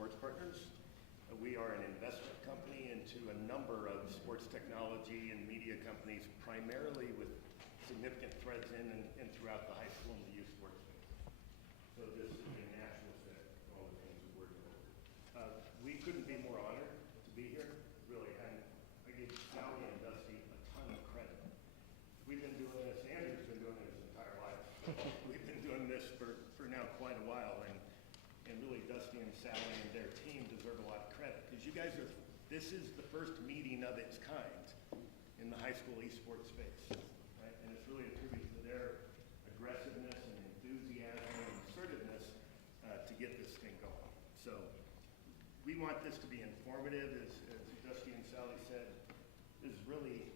sports partners. We are an investment company into a number of sports technology and media companies, primarily with significant threads in and throughout the high school and the youth sports space. So this is a natural fit for all the things that we're doing. We couldn't be more honored to be here, really. And I give Sally and Dusty a ton of credit. We've been doing this, Andrew's been doing it his entire life. We've been doing this for now quite a while, and really Dusty and Sally and their team deserve a lot of credit, because you guys this is the first meeting of its kind in the high school esports space, right? And it's really a tribute to their aggressiveness and enthusiasm and assertiveness to get this thing going. So we want this to be informative, as Dusty and Sally said. This is really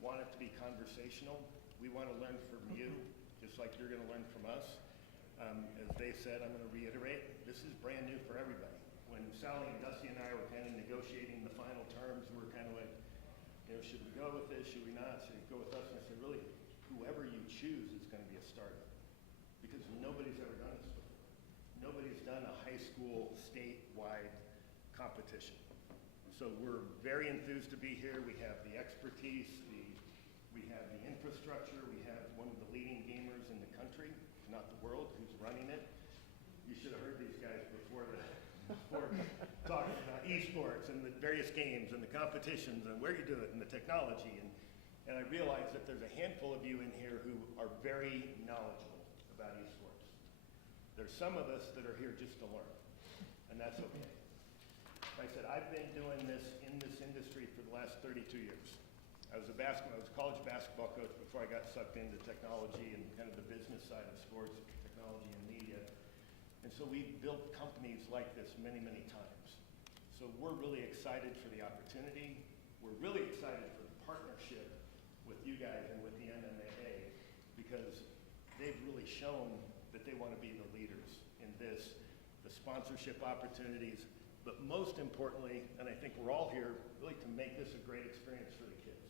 want it to be conversational. We want to learn from you, just like you're going to learn from us. As they said, I'm going to reiterate, this is brand new for everybody. When Sally and Dusty and I were kind of negotiating the final terms, we were kind of like, should we go with this, should we not, should we go with us? And I said, really, whoever you choose is going to be a starter. Because nobody's ever done this before. Nobody's done a high school statewide competition. So we're very enthused to be here. We have the expertise, we have the infrastructure, we have one of the leading gamers in the country, if not the world, who's running it. You should have heard these guys before talking about esports and the various games and the competitions and where you do it and the technology. And I realize that there's a handful of you in here who are very knowledgeable about esports. There's some of us that are here just to learn, and that's okay. Like I said, I've been doing this in this industry for the last 32 years. I was a college basketball coach before I got sucked into technology and kind of the business side of sports, technology, and media. And so we've built companies like this many, many times. So we're really excited for the opportunity. We're really excited for the partnership with you guys and with the NMAA, because they've really shown that they want to be the leaders in this, the sponsorship opportunities, but most importantly, and I think we're all here really to make this a great experience for the kids.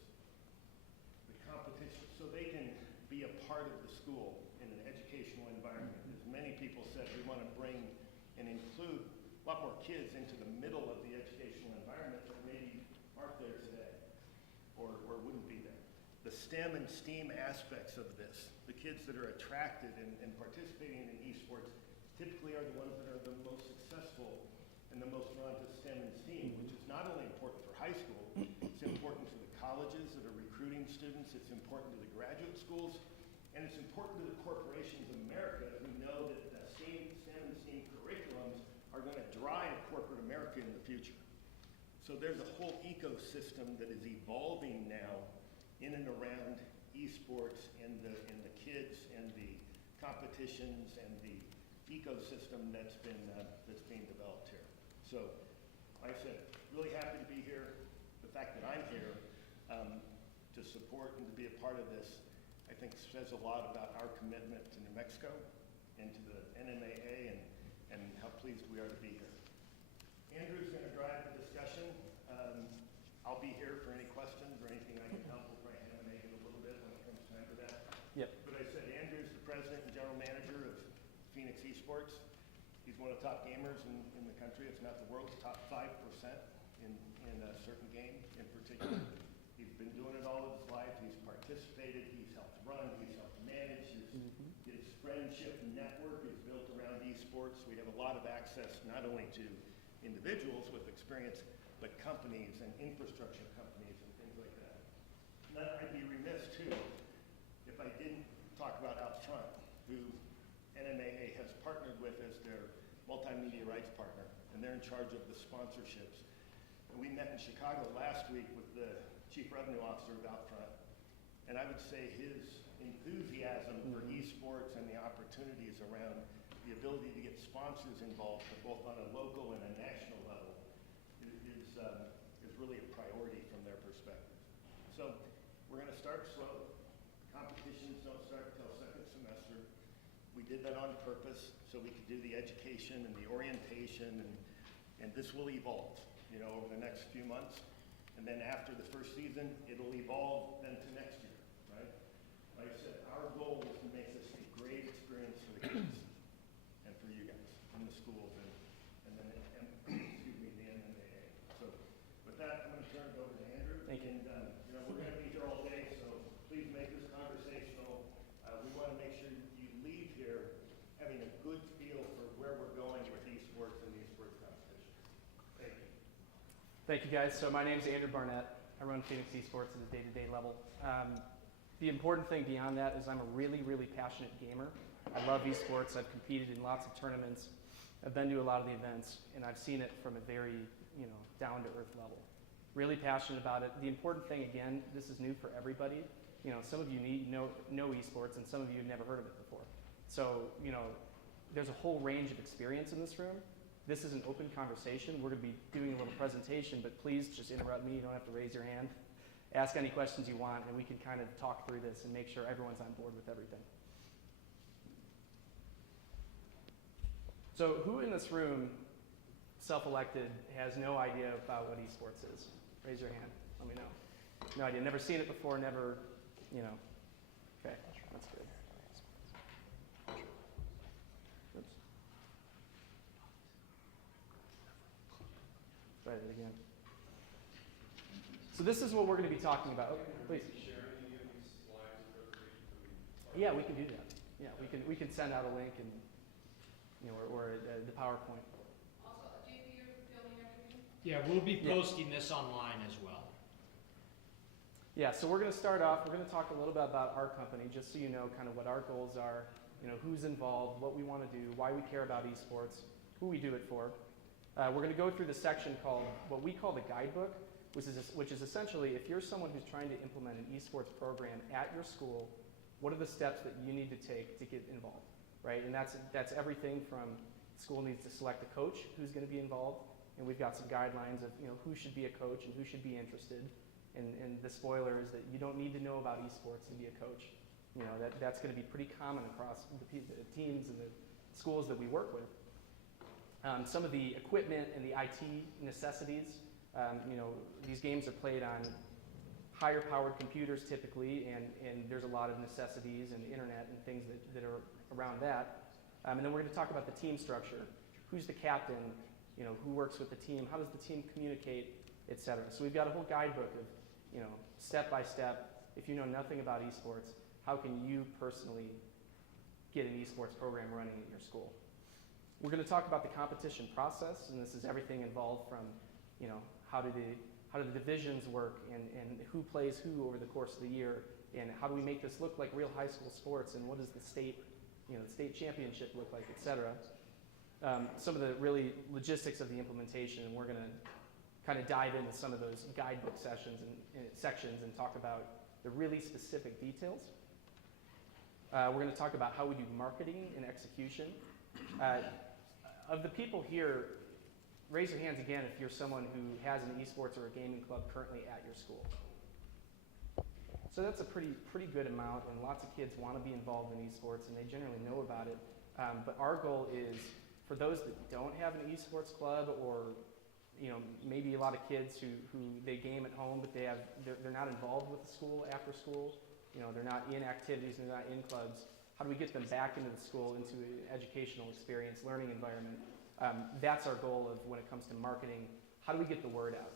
The competition, so they can be a part of the school in an educational environment. As many people said, we want to bring and include a lot more kids into the middle of the educational environment that maybe aren't there today or wouldn't be there. The STEM and STEAM aspects of this, the kids that are attracted and participating in esports typically are the ones that are the most successful and the most drawn to STEM and STEAM, which is not only important for high school, it's important for the colleges that are recruiting students, it's important to the graduate schools, and it's important to the corporations of America who know that the STEM and STEAM curriculums are going to drive corporate America in the future. So there's a whole ecosystem that is evolving now in and around esports and the kids and the competitions and the ecosystem that's being developed here. So, like I said, really happy to be here. The fact that I'm here to support and to be a part of this, I think says a lot about our commitment to New Mexico and to the NMAA and how pleased we are to be here. Andrew's going to drive the discussion. I'll be here for any questions or anything I can help with my hand make it a little bit when it comes time for that. Yep. But I said Andrew's the president and general manager of Phoenix Esports. He's one of the top gamers in the country, if not the world's top 5% in a certain game in particular. He's been doing it all of his life. He's participated. He's helped run. He's helped manage. His friendship network is built around esports. We have a lot of access not only to individuals with experience, but companies and infrastructure companies and things like that. And then I'd be remiss too if I didn't talk about Outfront, who NMAA has partnered with as their multimedia rights partner, and they're in charge of the sponsorships. And we met in Chicago last week with the Chief Revenue Officer of Outfront, and I would say his enthusiasm for esports and the opportunities around the ability to get sponsors involved, both on a local and a national level, is really a priority from their perspective. So we're going to start slow. Competitions don't start until second semester. We did that on purpose so we could do the education and the orientation, and this will evolve, over the next few months. And then after the first season, it'll evolve then to next year, right? Like I said, our goal is to make this a great experience for the kids and for you guys in the schools and then with that, I'm going to turn it over to Andrew. Thank you. And we're going to be here all day, so please make this conversational. We want to make sure you leave here having a good feel for where we're going with esports and the esports competition. Thank you. Thank you, guys. So my name is Andrew Barnett. I run Phoenix Esports at a day-to-day level. The important thing beyond that is I'm a really, really passionate gamer. I love esports. I've competed in lots of tournaments. I've been to a lot of the events, and I've seen it from a very, down-to-earth level. Really passionate about it. The important thing, again, this is new for everybody. Some of you know esports, and some of you have never heard of it before. So, there's a whole range of experience in this room. This is an open conversation. We're going to be doing a little presentation, but please just interrupt me. You don't have to raise your hand. Ask any questions you want, and we can kind of talk through this and make sure everyone's on board with everything. So who in this room, self-elected, has no idea about what esports is? Raise your hand. Let me know. No idea. Never seen it before, never, Okay, that's good. Oops. Try it again. So this is what we're going to be talking about. Oh, please. Yeah, we can do that. Yeah, we can send out a link and or the PowerPoint. Also, JP, you're filming everything? Yeah, we'll be posting this online as well. Yeah, so we're going to start off. We're going to talk a little bit about our company, just so you know kind of what our goals are, who's involved, what we want to do, why we care about esports, who we do it for. We're going to go through the section called what we call the Guidebook, which is essentially if you're someone who's trying to implement an esports program at your school, what are the steps that you need to take to get involved, right? And that's everything from school needs to select a coach who's going to be involved, and we've got some guidelines of who should be a coach and who should be interested. And the spoiler is that you don't need to know about esports to be a coach. That's going to be pretty common across the teams and the schools that we work with. Some of the equipment and the IT necessities, these games are played on higher powered computers typically, and there's a lot of necessities and internet and things that are around that. And then we're going to talk about the team structure. Who's the captain? Who works with the team? How does the team communicate, etc. So we've got a whole guidebook of, step by step. If you know nothing about esports, how can you personally get an esports program running at your school? We're going to talk about the competition process, and this is everything involved from, how do the divisions work, and who plays who over the course of the year, and how do we make this look like real high school sports, and what does the state championship look like, etc. Some of the really logistics of the implementation, and we're going to kind of dive into some of those guidebook sections and talk about the really specific details. We're going to talk about how we do marketing and execution. Of the people here, raise your hands again if you're someone who has an esports or a gaming club currently at your school. So that's a pretty good amount, and lots of kids want to be involved in esports, and they generally know about it. But our goal is for those that don't have an esports club, or maybe a lot of kids who they game at home, but they're not involved with the school after school. They're not in activities, they're not in clubs. How do we get them back into the school, into an educational experience, learning environment? That's our goal of when it comes to marketing. How do we get the word out?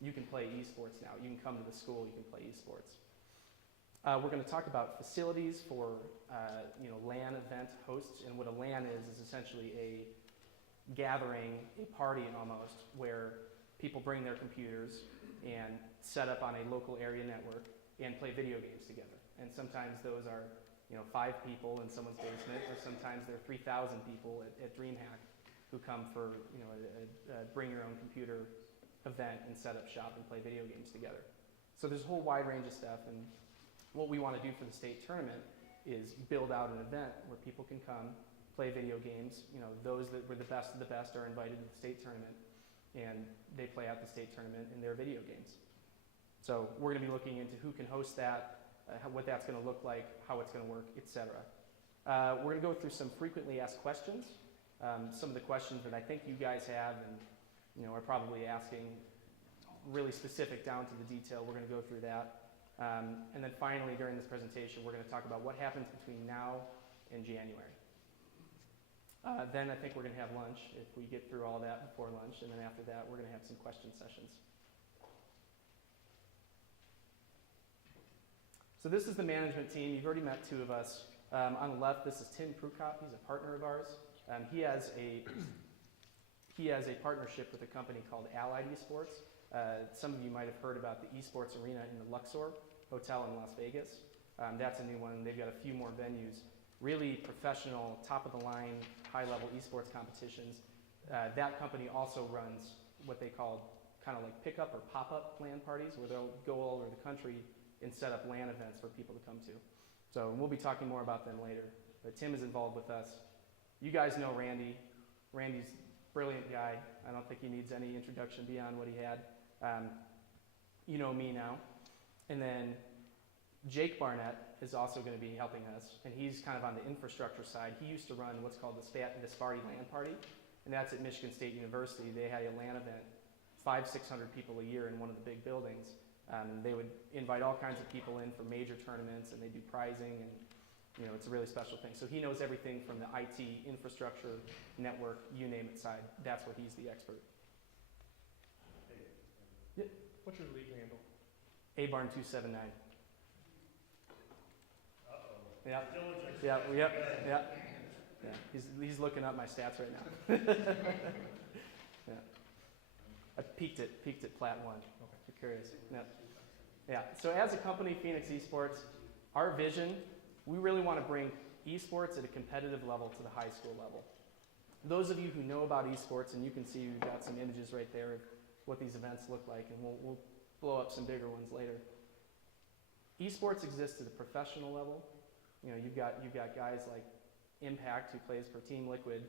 You can play esports now. You can come to the school, you can play esports. We're going to talk about facilities for LAN event hosts, and what a LAN is essentially a gathering, a party almost, where people bring their computers and set up on a local area network and play video games together. And sometimes those are 5 people in someone's basement, or sometimes there are 3,000 people at DreamHack who come for a bring your own computer event and set up shop and play video games together. So there's a whole wide range of stuff, and what we want to do for the state tournament is build out an event where people can come, play video games. Those that were the best of the best are invited to the state tournament, and they play out the state tournament in their video games. So we're going to be looking into who can host that, what that's going to look like, how it's going to work, etc. We're going to go through some frequently asked questions, some of the questions that I think you guys have and are probably asking really specific down to the detail. We're going to go through that. And then finally, during this presentation, we're going to talk about what happens between now and January. Then I think we're going to have lunch if we get through all that before lunch, and then after that, we're going to have some question sessions. So this is the management team. You've already met two of us. On the left, this is Tim Prukop. He's a partner of ours. He has a partnership with a company called Allied Esports. Some of you might have heard about the Esports Arena in the Luxor Hotel in Las Vegas. That's a new one. They've got a few more venues. Really professional, top-of-the-line, high-level esports competitions. That company also runs what they call kind of like pickup or pop-up LAN parties, where they'll go all over the country and set up LAN events for people to come to. So we'll be talking more about them later. But Tim is involved with us. You guys know Randy. Randy's a brilliant guy. I don't think he needs any introduction beyond what he had. You know me now. And then Jake Barnett is also going to be helping us, and he's kind of on the infrastructure side. He used to run what's called the Sparty LAN Party, and that's at Michigan State University. They had a LAN event, 500-600 people a year in one of the big buildings. And they would invite all kinds of people in for major tournaments, and they do prizing, and it's a really special thing. So he knows everything from the IT, infrastructure, network, you name it side. That's where he's the expert. Yeah. What's your league handle? abarn279. Yeah. Diligence. Yeah. He's looking up my stats right now. Yeah. I peaked at plat 1. Okay. If you're curious. Yeah. So as a company, Phoenix Esports, our vision, we really want to bring esports at a competitive level to the high school level. Those of you who know about esports, and you can see we've got some images right there of what these events look like, and we'll blow up some bigger ones later. Esports exists at a professional level. You've got guys like Impact, who plays for Team Liquid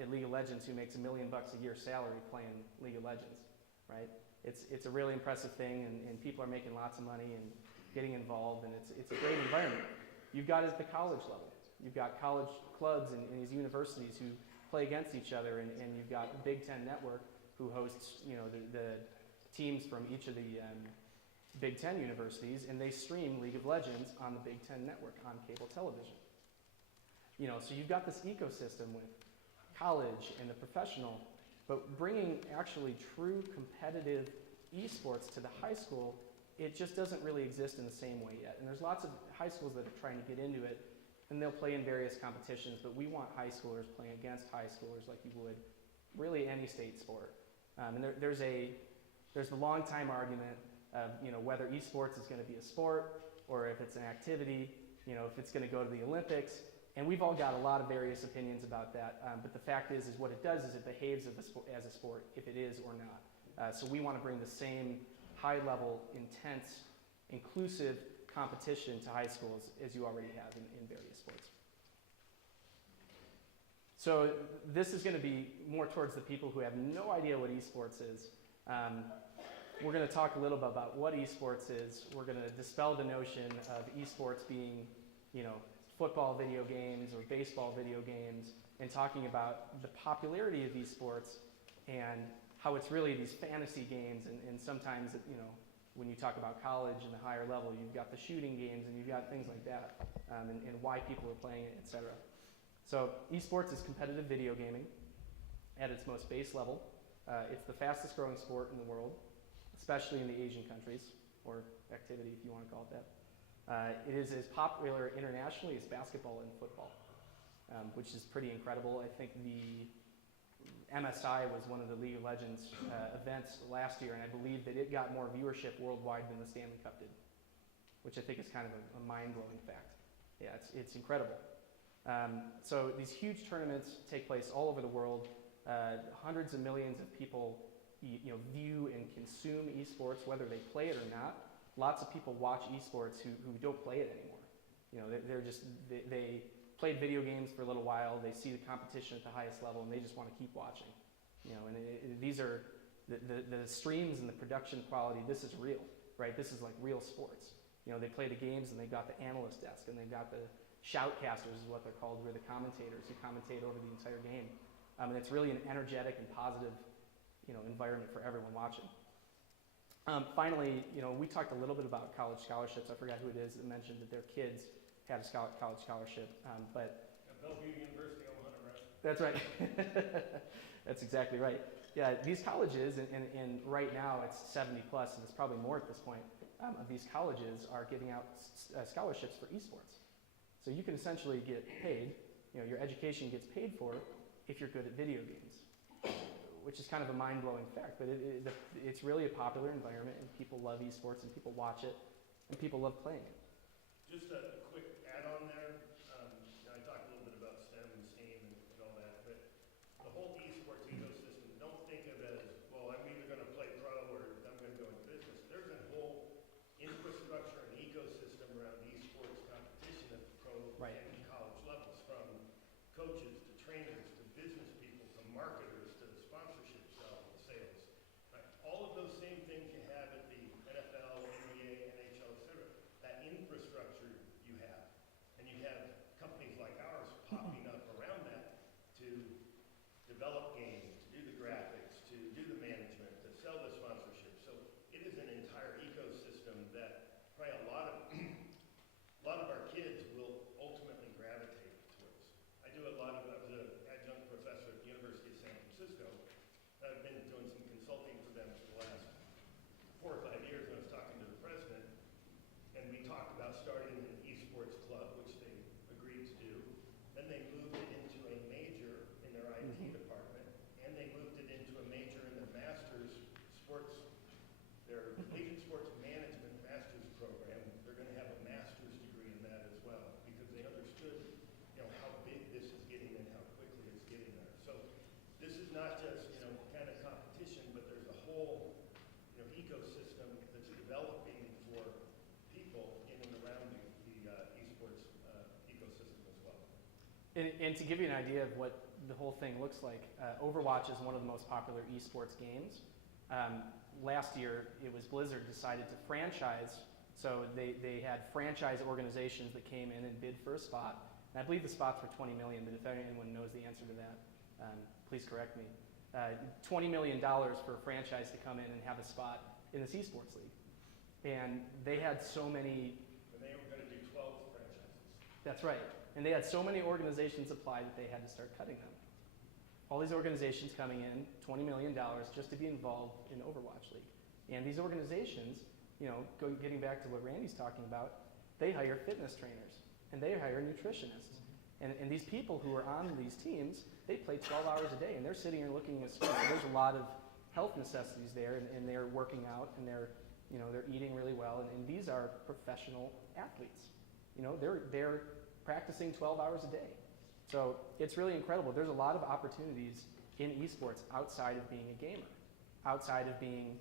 at League of Legends, who makes $1 million a year salary playing League of Legends, right? It's a really impressive thing, and people are making lots of money and getting involved, and it's a great environment. You've got at the college level. You've got college clubs and these universities who play against each other, and you've got Big Ten Network, who hosts the teams from each of the Big Ten universities, and they stream League of Legends on the Big Ten Network on cable television. So you've got this ecosystem with college and the professional, but bringing actually true competitive esports to the high school, it just doesn't really exist in the same way yet. And there's lots of high schools that are trying to get into it, and they'll play in various competitions, but we want high schoolers playing against high schoolers like you would really any state sport. And there's the long time argument of whether esports is going to be a sport or if it's an activity, if it's going to go to the Olympics. And we've all got a lot of various opinions about that. But the fact is what it does is it behaves as a sport, if it is or not. So we want to bring the same high-level, intense, inclusive competition to high schools as you already have in various sports. So this is going to be more towards the people who have no idea what esports is. We're going to talk a little bit about what esports is. We're going to dispel the notion of esports being, football video games or baseball video games, and talking about the popularity of these sports and how it's really these fantasy games, and sometimes, when you talk about college and the higher level, you've got the shooting games and you've got things like that, and why people are playing it, etc. So esports is competitive video gaming at its most base level. It's the fastest growing sport in the world, especially in the Asian countries, or activity if you want to call it that. It is as popular internationally as basketball and football, which is pretty incredible. I think the MSI was one of the League of Legends events last year, and I believe that it got more viewership worldwide than the Stanley Cup did, which I think is kind of a mind-blowing fact. Yeah, it's incredible. So these huge tournaments take place all over the world. Hundreds of millions of people view and consume esports, whether they play it or not. Lots of people watch esports who don't play it anymore. They played video games for a little while, they see the competition at the highest level, and they just want to keep watching. These are the streams and the production quality. This is real, right? This is like real sports. They play the games, and they've got the analyst desk, and they've got the shoutcasters, is what they're called, who are the commentators who commentate over the entire game. And it's really an energetic and positive, environment for everyone watching. Finally, we talked a little bit about college scholarships. I forgot who it is that mentioned that their kids had a college scholarship, but Bellevue University, Omaha, right? that's right. That's exactly right. Yeah, these colleges, and right now it's 70 plus, and it's probably more at this point. of these colleges are giving out scholarships for esports. So you can essentially get paid, your education gets paid for if you're good at video games, which is kind of a mind-blowing fact, but it's really a popular environment, and people love esports, and people watch it, and people love playing it. Just a quick add-on there. I talked a little bit about STEM and STEAM and all that, but the whole esports ecosystem, don't think of it as, well, I'm either going to play pro or I'm going to go into business. There's a whole infrastructure and ecosystem around esports competition at the pro Right. and college levels, from coaches to trainers to business people to marketers to sponsorship sales. Right? All of those same things you have at the NFL, NBA, NHL, et cetera. That infrastructure you have, and you have companies like ours popping up around that to develop games, to do the graphics, to do the management, to sell the sponsorship. So it is an entire ecosystem that probably a lot of our kids will ultimately gravitate towards. I was an adjunct professor at the University of San Francisco. I've been doing some consulting for them for the last 4 or 5 years, and I was talking to the president, and we talked about starting an esports club, which they agreed to do. Then they moved it into a major in their IT department, and they moved it into a major in their master's their collegiate sports management master's program. They're going to have a master's degree in that as well, because they understood, how big this is getting and how quickly it's getting there. So this is not just, kind of competition, but there's a whole, ecosystem that's developing for people in and around the esports ecosystem as well. And to give you an idea of what the whole thing looks like, Overwatch is one of the most popular esports games. Last year, it was Blizzard decided to franchise, so they had franchise organizations that came in and bid for a spot. And I believe the spots were $20 million, but if anyone knows the answer to that, please correct me. $20 million for a franchise to come in and have a spot in this esports league. And they had so many... And they were going to do 12 franchises. That's right. And they had so many organizations apply that they had to start cutting them. All these organizations coming in, $20 million just to be involved in Overwatch League. And these organizations, getting back to what Randy's talking about, they hire fitness trainers and they hire nutritionists. And these people who are on these teams, they play 12 hours a day, and they're sitting here looking at screens. There's a lot of health necessities there, and they're working out, and they're eating really well. And these are professional athletes. They're practicing 12 hours a day. So it's really incredible. There's a lot of opportunities in esports outside of being a gamer, outside of being,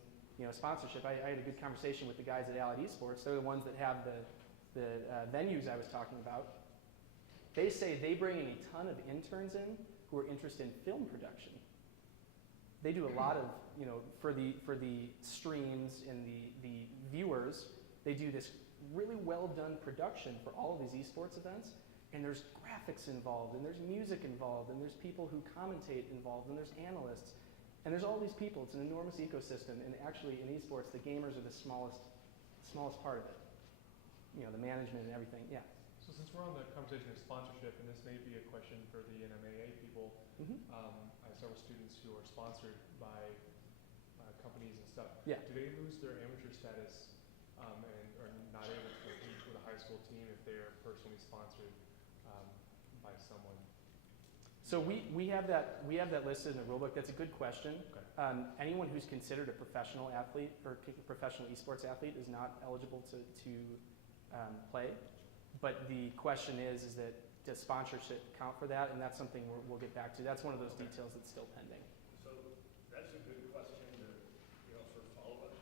sponsorship. I had a good conversation with the guys at Allied Esports. They're the ones that have the venues I was talking about. They say they bring in a ton of interns in who are interested in film production. They do a lot of, for the streams and the viewers, they do this really well done production for all of these esports events. And there's graphics involved, and there's music involved, and there's people who commentate involved, and there's analysts. And there's all these people. It's an enormous ecosystem. And actually, in esports, the gamers are the smallest part of it. The management and everything. Yeah. So since we're on the conversation of sponsorship, and this may be a question for the NMAA people, I have several students who are sponsored by companies and stuff. Yeah. Do they lose their amateur status and are not able to compete with a high school team if they are personally sponsored by someone? So we have that listed in the rulebook. That's a good question. Okay. Anyone who's considered a professional athlete or professional esports athlete is not eligible to play. But the question is that does sponsorship count for that? And that's something we'll get back to. That's one of those details that's still pending. So that's a good question to, for follow-up.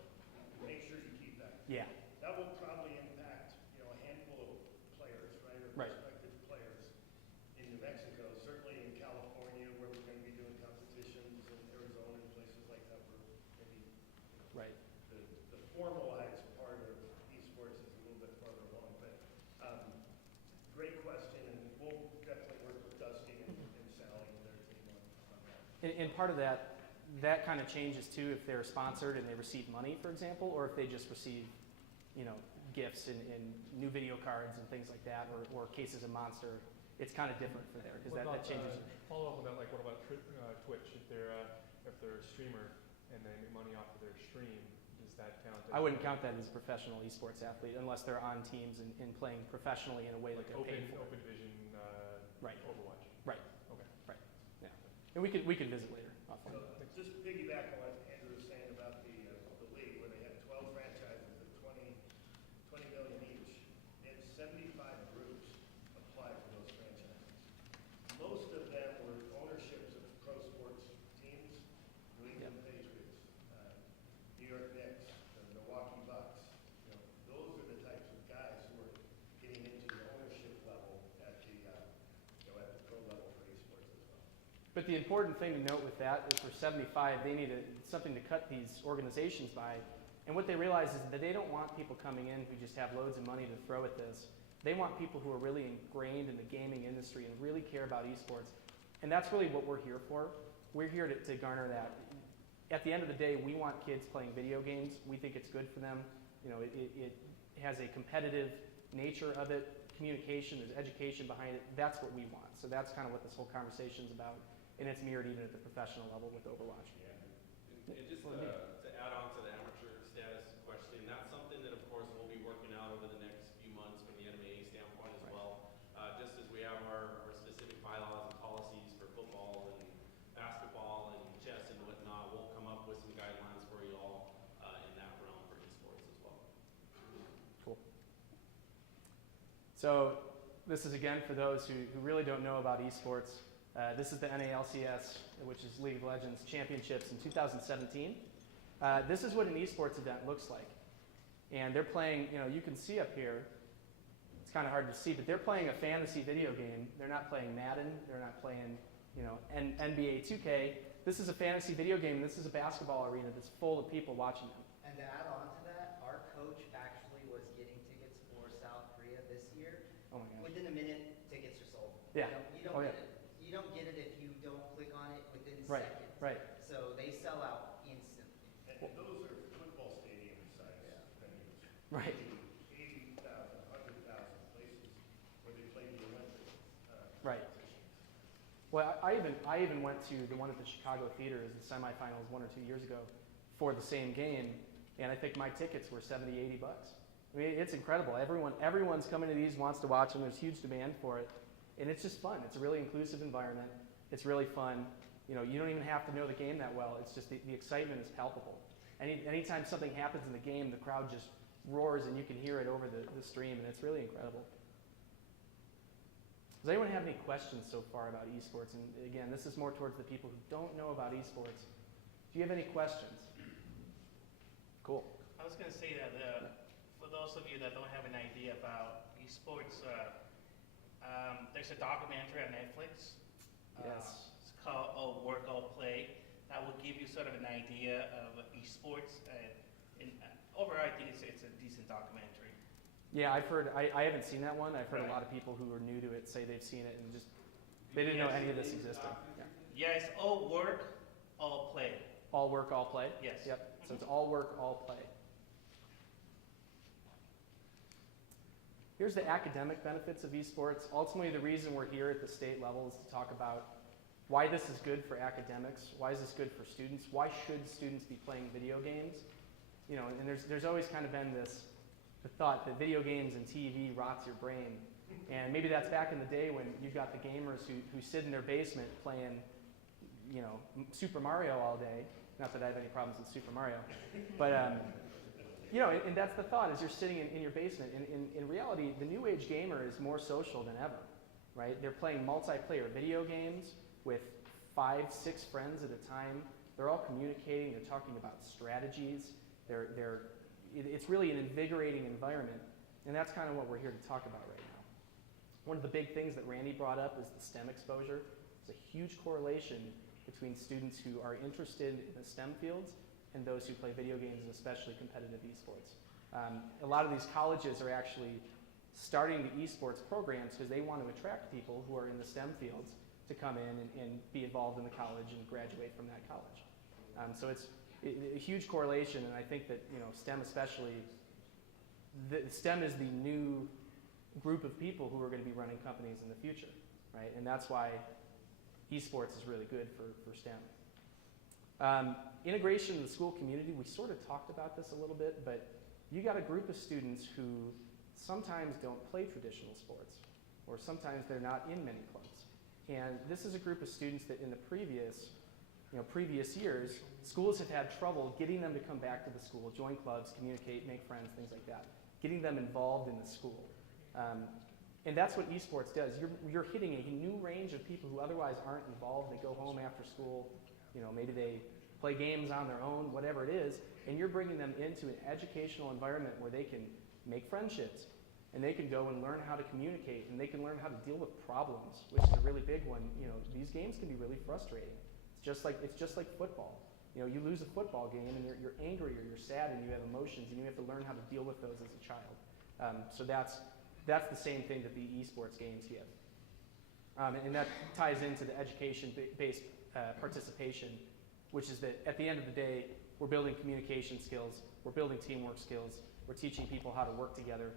Make sure you keep that. Yeah. That will probably impact, a handful of players, right, or Right. prospective players in New Mexico, certainly in California, where we're going to be doing competitions, in Arizona and places like that, where maybe Right. the formalized part of esports is a little bit farther along. But great question, and we'll definitely work with Dusty and Sally and their team on that. And part of that kind of changes too if they're sponsored and they receive money, for example, or if they just receive, gifts and new video cards and things like that, or cases of Monster. It's kind of different for there because that changes. Follow up on that, like what about Twitch? If they're a streamer and they make money off of their stream, does does that count? I wouldn't count that as a professional esports athlete unless they're on teams and playing professionally in a way that they're paid for. Open Division, Right. Overwatch. Right. Okay. Right. Yeah. And we could visit later offline. So just piggyback on what Andrew was saying about the league, where they had 12 franchises at 20 million each. They had 75 groups apply for those franchises. Most of them were ownerships of pro sports teams, New England Patriots, New York Knicks, the Milwaukee Bucks. You know, those are the types of guys who are getting into the ownership level at the at the pro level for esports as well. But the important thing to note with that is for 75, they need something to cut these organizations by. And what they realize is that they don't want people coming in who just have loads of money to throw at this. They want people who are really ingrained in the gaming industry and really care about esports. And that's really what we're here for. We're here to garner that. At the end of the day, we want kids playing video games. We think it's good for them. You know, it has a competitive nature of it, communication, there's education behind it. That's what we want. So that's kind of what this whole conversation is about. And it's mirrored even at the professional level with Overwatch. Yeah. And just to add on to the amateur status question, that's something that, of course, we'll be working out over the next few months from the NMAA standpoint as well. Just as we have our specific bylaws and policies for football and basketball and chess and whatnot, we'll come up with some guidelines for you all in that realm for esports as well. Cool. So this is, again, for those who really don't know about esports. This is the NALCS, which is League of Legends Championships in 2017. This is what an esports event looks like. And they're playing, you can see up here, it's kind of hard to see, but they're playing a fantasy video game. They're not playing Madden. They're not playing, NBA 2K. This is a fantasy video game. This is a basketball arena that's full of people watching them. And to add on to that, our coach actually was getting tickets for South Korea this year. Oh my gosh. Within a minute, tickets are sold. Yeah. You don't Oh, yeah. get it. You don't get it if you don't click on it within Right, seconds. right. So they sell out instantly. And those are football stadium size venues. Right. 80,000, 100,000 places where they play the Olympic Right. competitions. Well, I even went to the one at the Chicago Theater as the semifinals 1 or 2 years ago for the same game, and I think my tickets were $70, $80. I mean, it's incredible. Everyone's coming to these, wants to watch them. There's huge demand for it, and it's just fun. It's a really inclusive environment. It's really fun. You don't even have to know the game that well. It's just the excitement is palpable. Anytime something happens in the game, the crowd just roars, and you can hear it over the stream, and it's really incredible. Does anyone have any questions so far about esports? And again, this is more towards the people who don't know about esports. Do you have any questions? Cool. I was going to say that for those of you that don't have an idea about esports, there's a documentary on Netflix. Yes. It's called "All Work, All Play." That will give you sort of an idea of esports. Overall, I think it's a decent documentary. Yeah, I've heard. I haven't seen that one. I've heard a lot of people who are new to it say they've seen it and just they didn't know any of this existed. Yeah. Yeah, it's all work, all play. All work, all play. Yes. Yep. So it's all work, all play. Here's the academic benefits of esports. Ultimately, the reason we're here at the state level is to talk about why this is good for academics. Why is this good for students? Why should students be playing video games? And there's always kind of been the thought that video games and TV rots your brain. And maybe that's back in the day when you got the gamers who sit in their basement playing, Super Mario all day. Not that I have any problems with Super Mario. But, and that's the thought, is you're sitting in your basement. In reality, the new age gamer is more social than ever, right? They're playing multiplayer video games with 5, 6 friends at a time. They're all communicating. They're talking about strategies. It's really an invigorating environment, and that's kind of what we're here to talk about right now. One of the big things that Randy brought up is the STEM exposure. There's a huge correlation between students who are interested in the STEM fields and those who play video games, and especially competitive esports. A lot of these colleges are actually starting the esports programs because they want to attract people who are in the STEM fields to come in and be involved in the college and graduate from that college. So it's a huge correlation, and I think that STEM especially, STEM is the new group of people who are going to be running companies in the future, right? And that's why esports is really good for STEM. Integration in the school community, we sort of talked about this a little bit, but you got a group of students who sometimes don't play traditional sports, or sometimes they're not in many clubs. And this is a group of students that in the previous years, schools have had trouble getting them to come back to the school, join clubs, communicate, make friends, things like that, getting them involved in the school. And that's what esports does. You're hitting a new range of people who otherwise aren't involved. They go home after school, maybe they play games on their own, whatever it is, and you're bringing them into an educational environment where they can make friendships, and they can go and learn how to communicate, and they can learn how to deal with problems, which is a really big one. These games can be really frustrating. It's just like football. You lose a football game, and you're angry or you're sad, and you have emotions, and you have to learn how to deal with those as a child. So that's the same thing that the esports games give. And that ties into the education-based participation, which is that at the end of the day, we're building communication skills, we're building teamwork skills, we're teaching people how to work together.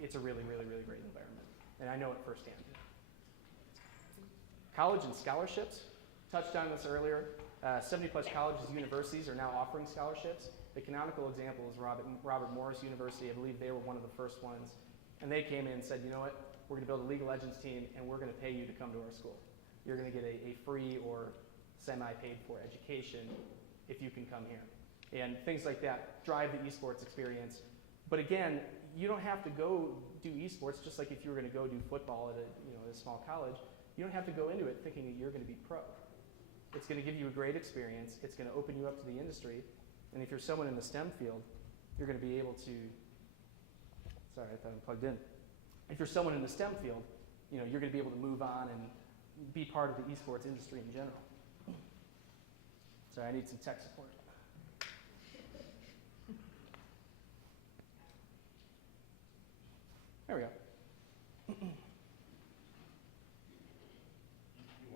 It's a really, really, really great environment, and I know it firsthand. College and scholarships, touched on this earlier. 70 plus colleges and universities are now offering scholarships. The canonical example is Robert Morris University. I believe they were one of the first ones. And they came in and said, you know what, we're going to build a League of Legends team, and we're going to pay you to come to our school. You're going to get a free or semi-paid-for education if you can come here. And things like that drive the esports experience. But again, you don't have to go do esports just like if you were going to go do football at a small college. You don't have to go into it thinking that you're going to be pro. It's going to give you a great experience. It's going to open you up to the industry. And if you're someone in the STEM field, you're going to be able to, sorry, I thought I plugged in. If you're someone in the STEM field, you're going to be able to move on and be part of the esports industry in general. Sorry, I need some tech support. There we go. You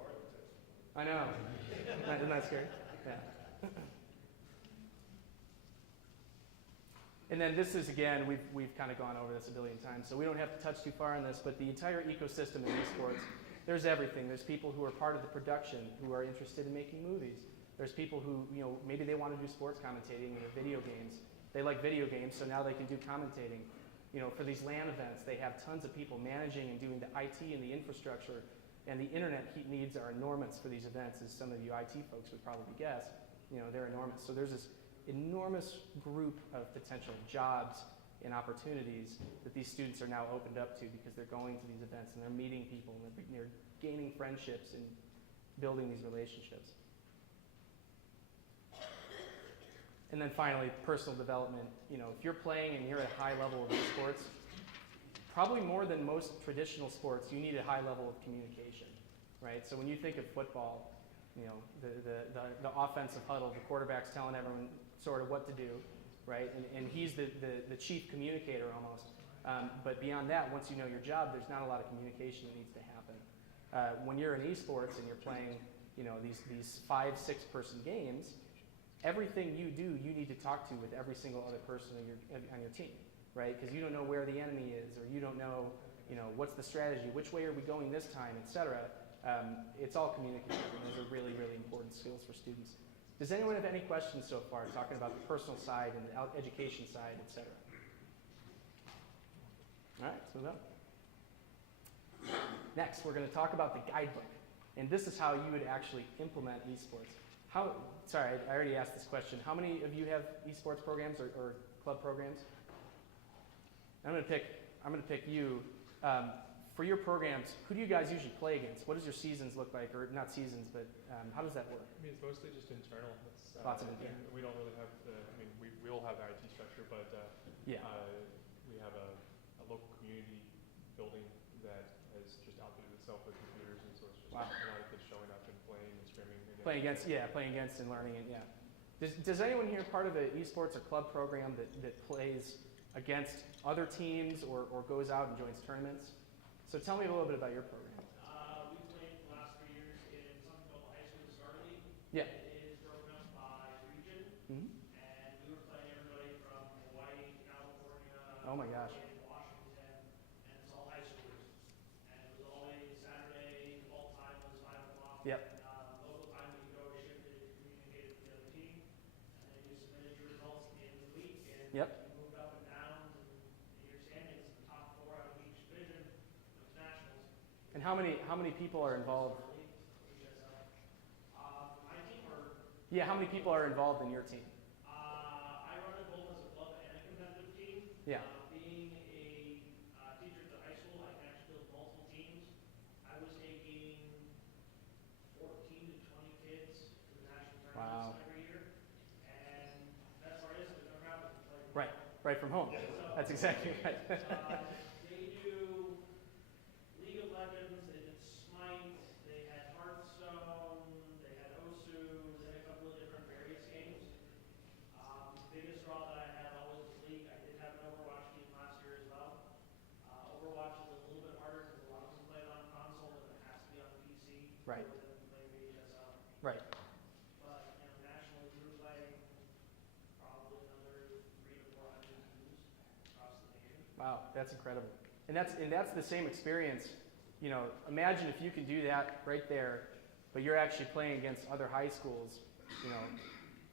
are the tech support. I know. Isn't that scary? Yeah. And then this is, again, we've kind of gone over this a billion times, so we don't have to touch too far on this, but the entire ecosystem in esports, there's everything. There's people who are part of the production who are interested in making movies. There's people who, maybe they want to do sports commentating in their video games. They like video games, so now they can do commentating. For these LAN events, they have tons of people managing and doing the IT and the infrastructure, and the internet needs are enormous for these events, as some of you IT folks would probably guess. They're enormous. So there's this enormous group of potential jobs and opportunities that these students are now opened up to because they're going to these events and they're meeting people and they're gaining friendships and building these relationships. And then finally, personal development. If you're playing and you're at a high level of esports, probably more than most traditional sports, you need a high level of communication, right? So when you think of football, the offensive huddle, the quarterback's telling everyone sort of what to do, right? And he's the chief communicator almost. But beyond that, once you know your job, there's not a lot of communication that needs to happen. When you're in esports and you're playing, these 5-6 person games, everything you do, you need to talk to with every single other person on your team, right? Because you don't know where the enemy is, or you don't know, what's the strategy, which way are we going this time, etc. It's all communication, and those are really, really important skills for students. Does anyone have any questions so far, talking about the personal side and the education side, etc.? All right, let's move on. Next, we're going to talk about the guidebook, and this is how you would actually implement esports. Sorry, I already asked this question. How many of you have esports programs or club programs? I'm going to pick you. For your programs, who do you guys usually play against? What does your seasons look like, or not seasons, but how does that work? I mean, it's mostly just internal. Lots of internal. We don't really have we all have the IT structure, but we have a local community building that has just outfitted itself with computers, and so it's just a lot of kids showing up and playing and streaming. Playing against and learning it, yeah. Does anyone here part of an esports or club program that plays against other teams or goes out and joins tournaments? So tell me a little bit about your program. We played the last 3 years in something called the High School Starter League. Yeah. It is broken up by region, and we were playing everybody from Hawaii, California, Oh my gosh. Oregon, Washington, and it's all high schoolers. And it was always Saturday, default time was 5 o'clock. Yep. Local time we could go, we shifted, communicated Yep. You moved up and down, and in your standings, the top 4 out of each division was nationals. And how many people are involved? My team or Yeah, how many people are involved in your team? I run it both as a club and a competitive team. Yeah. Being a teacher at the high school, I can actually build multiple teams. I was taking 14 to 20 kids to the national tournaments every year, and that's where it is. We don't travel. Right from home. So, That's exactly right. they do League of Legends, they did Smite, they had Hearthstone, they had Osu, they had a couple of different various games. Biggest draw that I had always was League. I did have an Overwatch team last year as well. Overwatch is a little bit harder because a lot of them play it on console and it has to be on PC. Right. Rather than play VHSL. Right. But nationally, we were playing probably another 300 to 400 teams across the nation. Wow, that's incredible. And that's the same experience. You know, imagine if you can do that right there, but you're actually playing against other high schools, you know,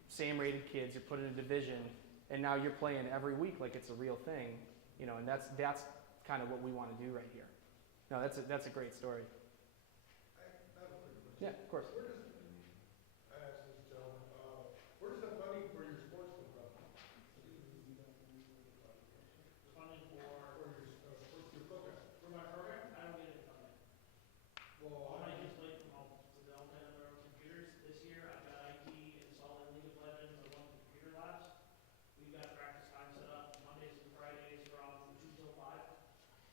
same rated kids, you're put in a division, and now you're playing every week like it's a real thing, you know, and that's kind of what we want to do right here. No, that's a great story. I have a quick question. Yeah, of course. Where does, I asked this gentleman, where does the funding for your sports come from? The funding for Your program? my program, I don't get any funding. Well, All my kids play from home, so they all play on their own computers. This year, I've got IT installed in League of Legends and 1 computer labs. We've got practice time set up Mondays and Fridays from 2 till 5.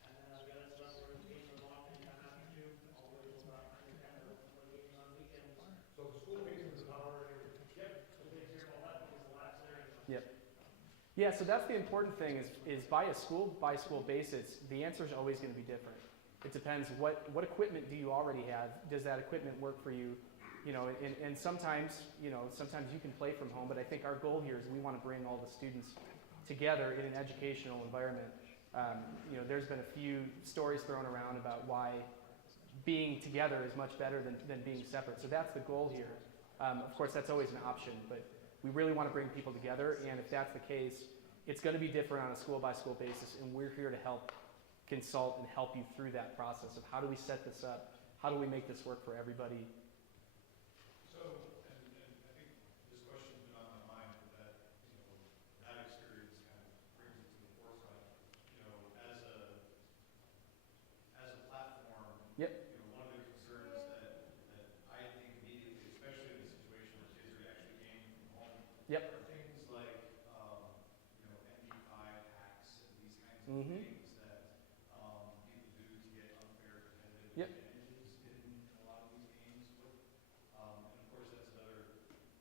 And then I've got it set up where the games are long anytime after 2, all the way till about 9 or 10, or play games on weekends. so the school pays for the power and everything? Yep, so they take care of all that because the lab's there anyway. Yep. Yeah, so that's the important thing is by a school by school basis, the answer is always going to be different. It depends what equipment do you already have? Does that equipment work for you? You know, and sometimes, you know, sometimes you can play from home, but I think our goal here is we want to bring all the students together in an educational environment. You know, there's been a few stories thrown around about why being together is much better than being separate. So that's the goal here. Of course, that's always an option, but we really want to bring people together, and if that's the case, it's going to be different on a school-by-school basis, and we're here to help consult and help you through that process of how do we set this up, how do we make this work for everybody. So, and I think this question's been on my mind, that, you know, that experience kind of brings it to the forefront. You know, as a platform, Yep. you know, one of the concerns that I think immediately, especially in a situation where kids are actually gaming from home, Yep. are things like, you know, MD5 hacks and these kinds of Mhm. things that people do to get unfair competitive Yep. advantages in a lot of these games. And of course, that's another,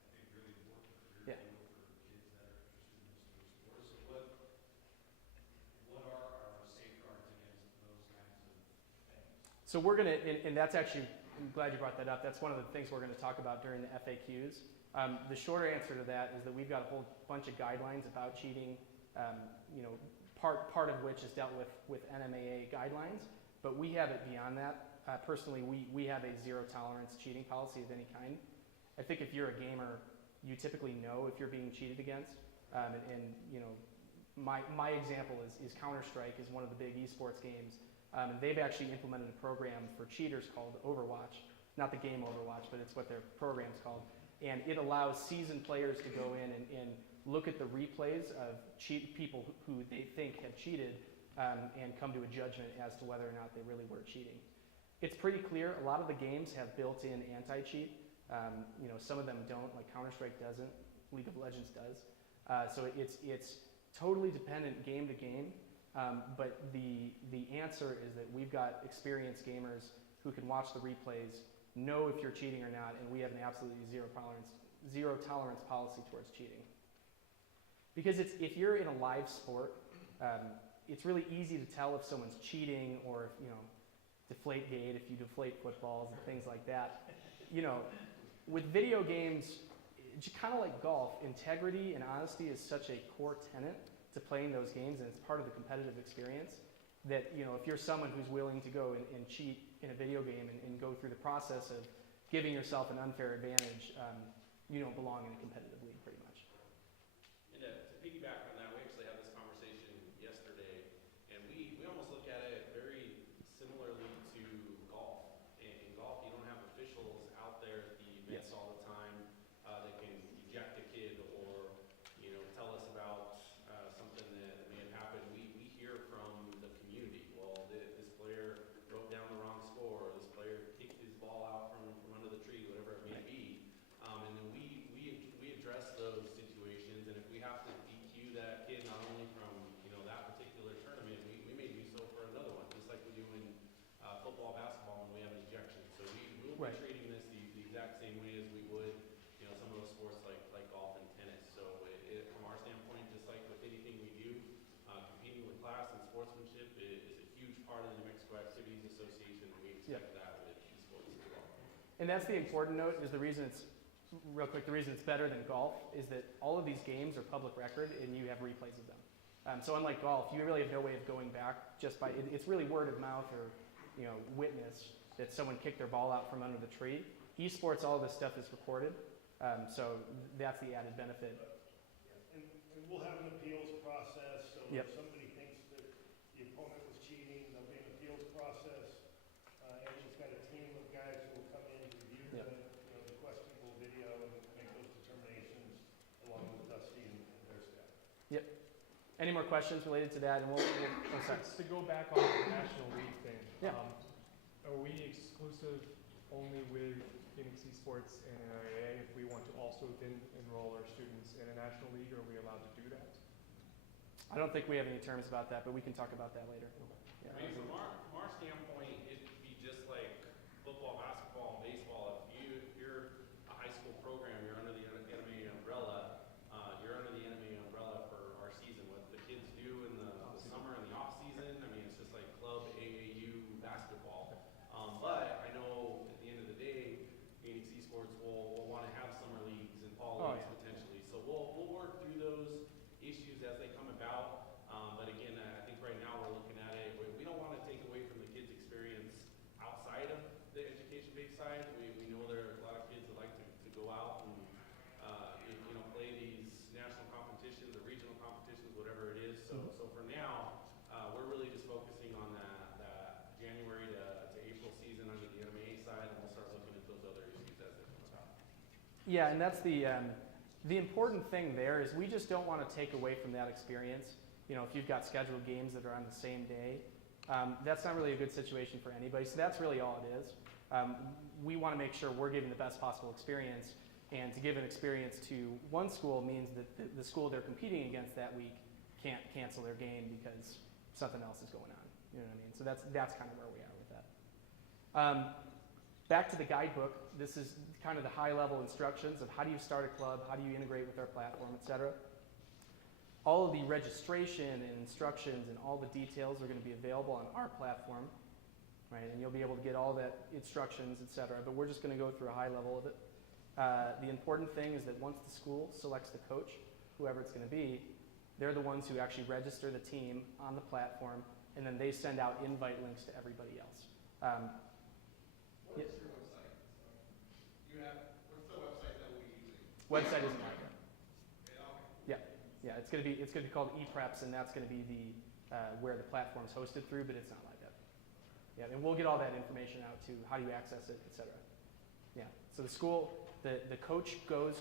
I think, really important career Yeah. field for kids that are interested in those sort of sports. So what are our safeguards against those kinds of things? So we're going to, and that's actually, I'm glad you brought that up. That's one of the things we're going to talk about during the FAQs. The shorter answer to that is that we've got a whole bunch of guidelines about cheating, you know, part of which is dealt with NMAA guidelines, but we have it beyond that. Personally, we have a zero tolerance cheating policy of any kind. I think if you're a gamer, you typically know if you're being cheated against, and you know, my example is Counter-Strike is one of the big esports games, and they've actually implemented a program for cheaters called Overwatch, not the game Overwatch, but it's what their program's called. And it allows seasoned players to go in and look at the replays of people who they think have cheated and come to a judgment as to whether or not they really were cheating. It's pretty clear. A lot of the games have built-in anti-cheat. You know, some of them don't, like Counter-Strike doesn't, League of Legends does. So it's totally dependent game to game. But the answer is that we've got experienced gamers who can watch the replays, know if you're cheating or not, and we have an absolutely zero tolerance policy towards cheating. Because if you're in a live sport, it's really easy to tell if someone's cheating or, you know, Deflategate, if you deflate footballs and things like that. You know, with video games, it's kind of like golf, integrity and honesty is such a core tenet to playing those games, and it's part of the competitive experience that, you know, if you're someone who's willing to go and cheat in a video game and go through the process of giving yourself an unfair advantage, you don't belong in a competitive league, pretty much. And to piggyback on that, we actually Activities Association, and we Yep. expect that with esports as well. And that's the important note, is the reason it's, real quick, the reason it's better than golf is that all of these games are public record and you have replays of them. So unlike golf, you really have no way of going back just by, it's really word of mouth or, witness that someone kicked their ball out from under the tree. Esports, all this stuff is recorded, so that's the added benefit. And we'll have an appeals process, so Yep. if somebody thinks that the opponent was cheating, there'll be an appeals process. And she's got a team of guys who will come in, review Yep. the questionable video and make those determinations along with Dusty and their staff. Any more questions related to that? And we'll oh, sorry. To go back on the National League thing, Yeah. Are we exclusive only with Phoenix Esports and NIAA if we want to also enroll our students in a National League? Are we allowed to do that? I don't think we have any terms about that, but we can talk about that later. Yeah. I mean, from our standpoint, it'd be just like football, basketball, and baseball. If you're a high school program, you're under the NMA umbrella, you're under the NMA umbrella for our season. What the kids do in the summer and the off season, I mean, it's just like club, AAU, basketball. But I know at the end of the day, Phoenix Esports will want to have summer leagues and fall Oh, leagues yeah. potentially. So we'll work through those issues as they come about. But again, I think right now we're looking at it, we don't want to take away from the kids' experience outside of the education-based side. We know there are a lot of kids that like to go out and, play these national competitions or regional competitions, whatever it is. So for now, we're really just focusing on that January to April season under the NMA side, and we'll start looking at those other issues as they come about. Yeah, and that's the important thing there is we just don't want to take away from that experience. If you've got scheduled games that are on the same day, that's not really a good situation for anybody. So that's really all it is. We want to make sure we're giving the best possible experience, and to give an experience to one school means that the school they're competing against that week can't cancel their game because something else is going on. You know what I mean? So that's kind of where we are with that. Back to the guidebook. This is kind of the high-level instructions of how do you start a club, how do you integrate with our platform, etc. All of the registration and instructions and all the details are going to be available on our platform, right? And you'll be able to get all that instructions, etc. But we're just going to go through a high level of it. The important thing is that once the school selects the coach, whoever it's going to be, they're the ones who actually register the team on the platform, and then they send out invite links to everybody else. What is your website? What's the website that we'll be using? Website isn't live yet. Okay. Yeah, it's going to be called ePreps, and that's going to be the where the platform's hosted through, but it's not live yet. Yeah, and we'll get all that information out to how do you access it, etc. Yeah, so the school, the coach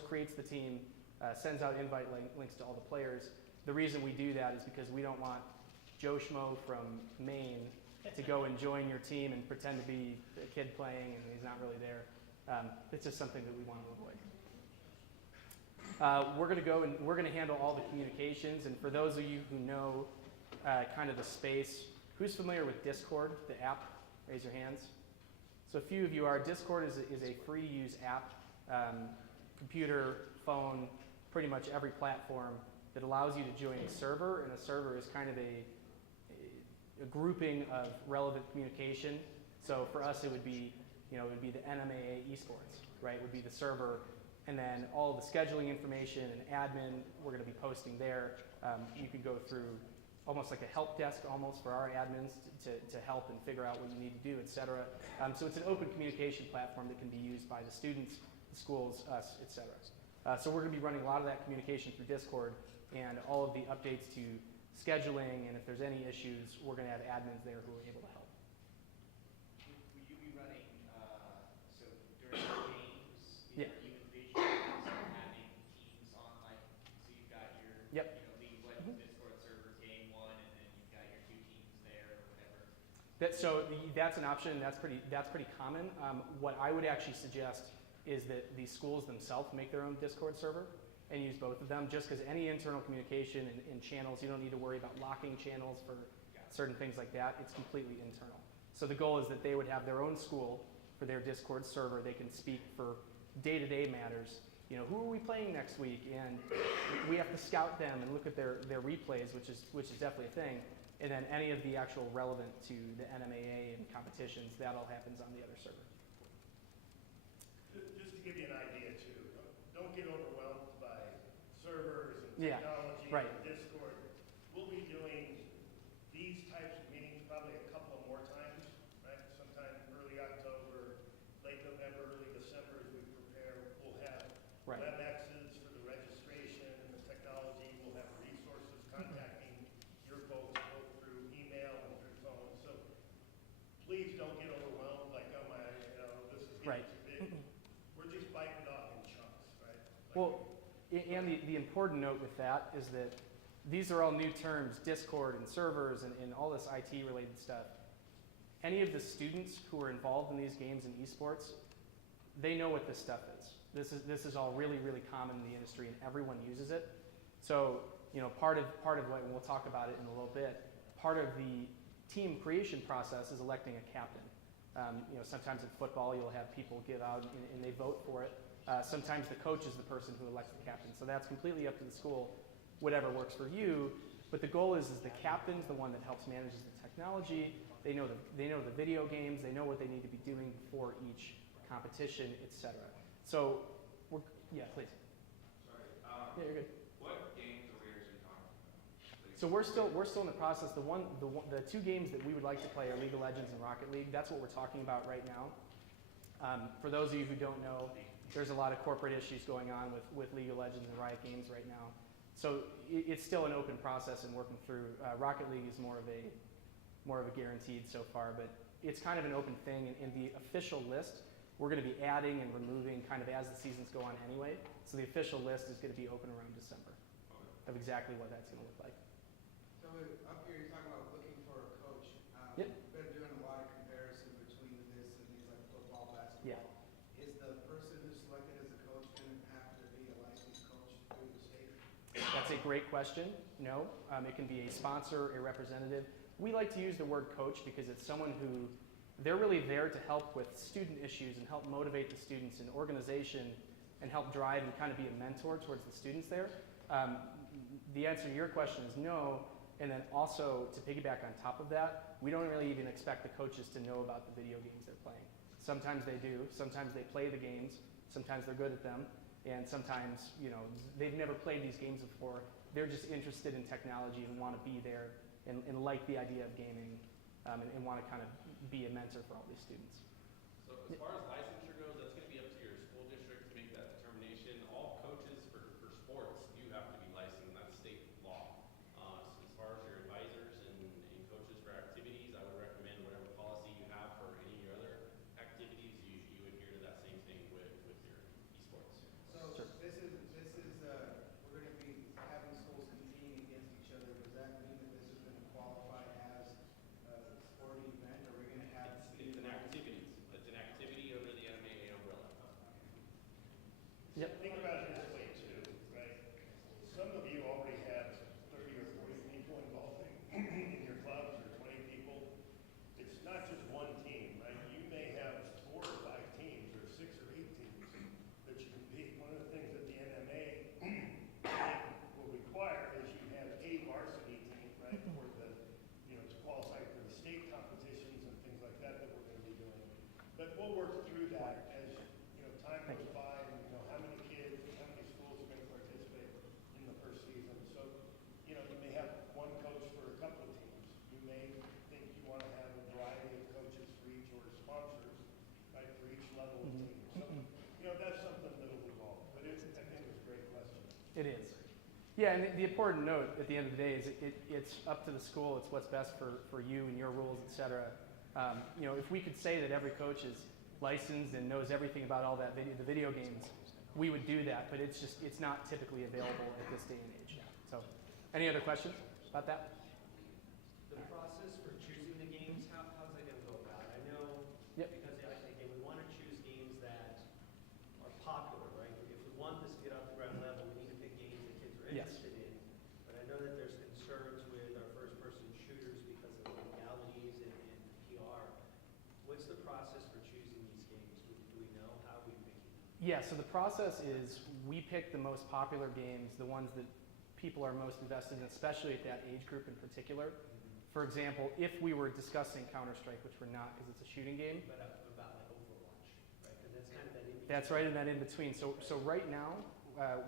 creates the team, sends out invite links to all the players. The reason we do that is because we don't want Joe Schmo from Maine to go and join your team and pretend to be a kid playing and he's not really there. It's just something that we want to avoid. We're going to go and we're going to handle all the communications. And for those of you who know kind of the space, who's familiar with Discord, the app? Raise your hands. So a few of you are. Discord is a free use app, computer, phone, pretty much every platform that allows you to join a server. And a server is kind of a grouping of relevant communication. So for us, it would be the NMAA Esports, right? Would be the server, and then all the scheduling information and admin we're going to be posting there. You could go through almost like a help desk almost for our admins to help and figure out what you need to do, etc. So it's an open communication platform that can be used by the students, the schools, us, etc. So we're going to be running a lot of that communication through Discord and all of the updates to scheduling, and if there's any issues, we're going to have admins there who are able to help. Will you be running, so during the games, Yeah. you envision having teams on, like, so you've got your, Yep. League of Legends Discord server game one, and then you've got your two teams there or whatever. That's an option. That's pretty common. What I would actually suggest is that the schools themselves make their own Discord server and use both of them, just because any internal communication and channels, you don't need to worry about locking channels for certain things like that. It's completely internal. So the goal is that they would have their own school for their Discord server. They can speak for day-to-day matters. Who are we playing next week? And we have to scout them and look at their replays, which is definitely a thing. And then any of the actual relevant to the NMAA and competitions, that all happens on the other server. Just to give you an idea too, don't get overwhelmed by servers and Yeah, technology right. and Discord. We'll be doing these types of meetings probably a couple of more times, right? Sometime early October, late November, early December as we prepare. We'll have Right. WebExes for the registration and the technology. We'll have resources contacting your folks both through email and through phone. So please don't get overwhelmed like, oh my, this is getting Right. too big. We're just biting it off in chunks, right? Like, Well, and the important note with that is that these are all new terms, Discord and servers and all this IT related stuff. Any of the students who are involved in these games in esports, they know what this stuff is. This is all really, really common in the industry and everyone uses it. So, part of what, and we'll talk about it in a little bit, part of the team creation process is electing a captain. Sometimes in football you'll have people give out and they vote for it. Sometimes the coach is the person who elects the captain. So that's completely up to the school, whatever works for you. But the goal is the captain's the one that helps manage the technology. They know the video games. They know what they need to be doing before each competition, etc. So, yeah, please. Sorry. Yeah, you're good. What games are we actually talking about? So we're still in the process. The two games that we would like to play are League of Legends and Rocket League. That's what we're talking about right now. For those of you who don't know, there's a lot of corporate issues going on with League of Legends and Riot Games right now. So it's still an open process and working through. Rocket League is more of a guaranteed so far, but it's kind of an open thing. And in the official list, we're going to be adding and removing kind of as the seasons go on anyway. So the official list is going to be open around December of exactly what that's going to look like. So up here, you're talking about looking for a coach. Yep. Been doing a lot of comparison between this and things like football, basketball. Yeah. Is the person who's selected as a coach going to have to be a licensed coach through the state? That's a great question. No, it can be a sponsor, a representative. We like to use the word coach because it's someone who, they're really there to help with student issues and help motivate the students in organization and help drive and kind of be a mentor towards the students there. The answer to your question is no. And then also to piggyback on top of that, we don't really even expect the coaches to know about the video games they're playing. Sometimes they do. Sometimes they play the games. Sometimes they're good at them. And sometimes, they've never played these games before. They're just interested in technology and want to be there and like the idea of gaming and want to kind of be a mentor for all these students. So as far as licensure goes, that's going to be up to your school district to make that determination. All coaches for sports do have to be licensed, and that's state law. So as far as your advisors and coaches for activities, I would recommend whatever policy you have for any of your other activities, you adhere to that same thing with your esports. So Sure. this is we're going to be having schools competing against each other. Does that mean that this is going to qualify as a sporting event, or are we going to have? It's an activity. It's an activity under the NMAA umbrella. Yep. Think about it this way too, right? Some of you already have 30 or 40 people involved in your clubs or 20 people. It's not just one team, right? You may have 4 or 5 teams or 6 or 8 teams that you compete. One of the things that the NMA will require is you have a varsity team, right? For the, to qualify for the state competitions and things like that we're going to be doing. But we'll work through that as, time goes by and, how many kids, how many schools are going to participate in the first season. So, you may have one coach for a couple of teams. You may think you want to have a variety of coaches for each or sponsors, right, for each level of team. So, that's something that'll evolve. But I think it's a great question. It is. Yeah, and the important note at the end of the day is it's up to the school. It's what's best for you and your rules, et cetera. If we could say that every coach is licensed and knows everything about all the video games, we would do that. But it's not typically available at this day and age. So, any other questions about that? The process for choosing the games, how's that going to go about? I know, Yep. because again, we want to choose games that are popular, right? If we want this to get off the ground level, we need to pick games that kids are Yes. interested in. But I know that there's concerns with our first-person shooters because of the legalities and PR. What's the process for choosing these games? Do we know? How are we picking them? Yeah, so the process is we pick the most popular games, the ones that people are most invested in, especially at that age group in particular, For example, if we were discussing Counter-Strike, which we're not because it's a shooting game. But about like Overwatch, right? Because that's kind of that in between. That's right in that in between. So right now,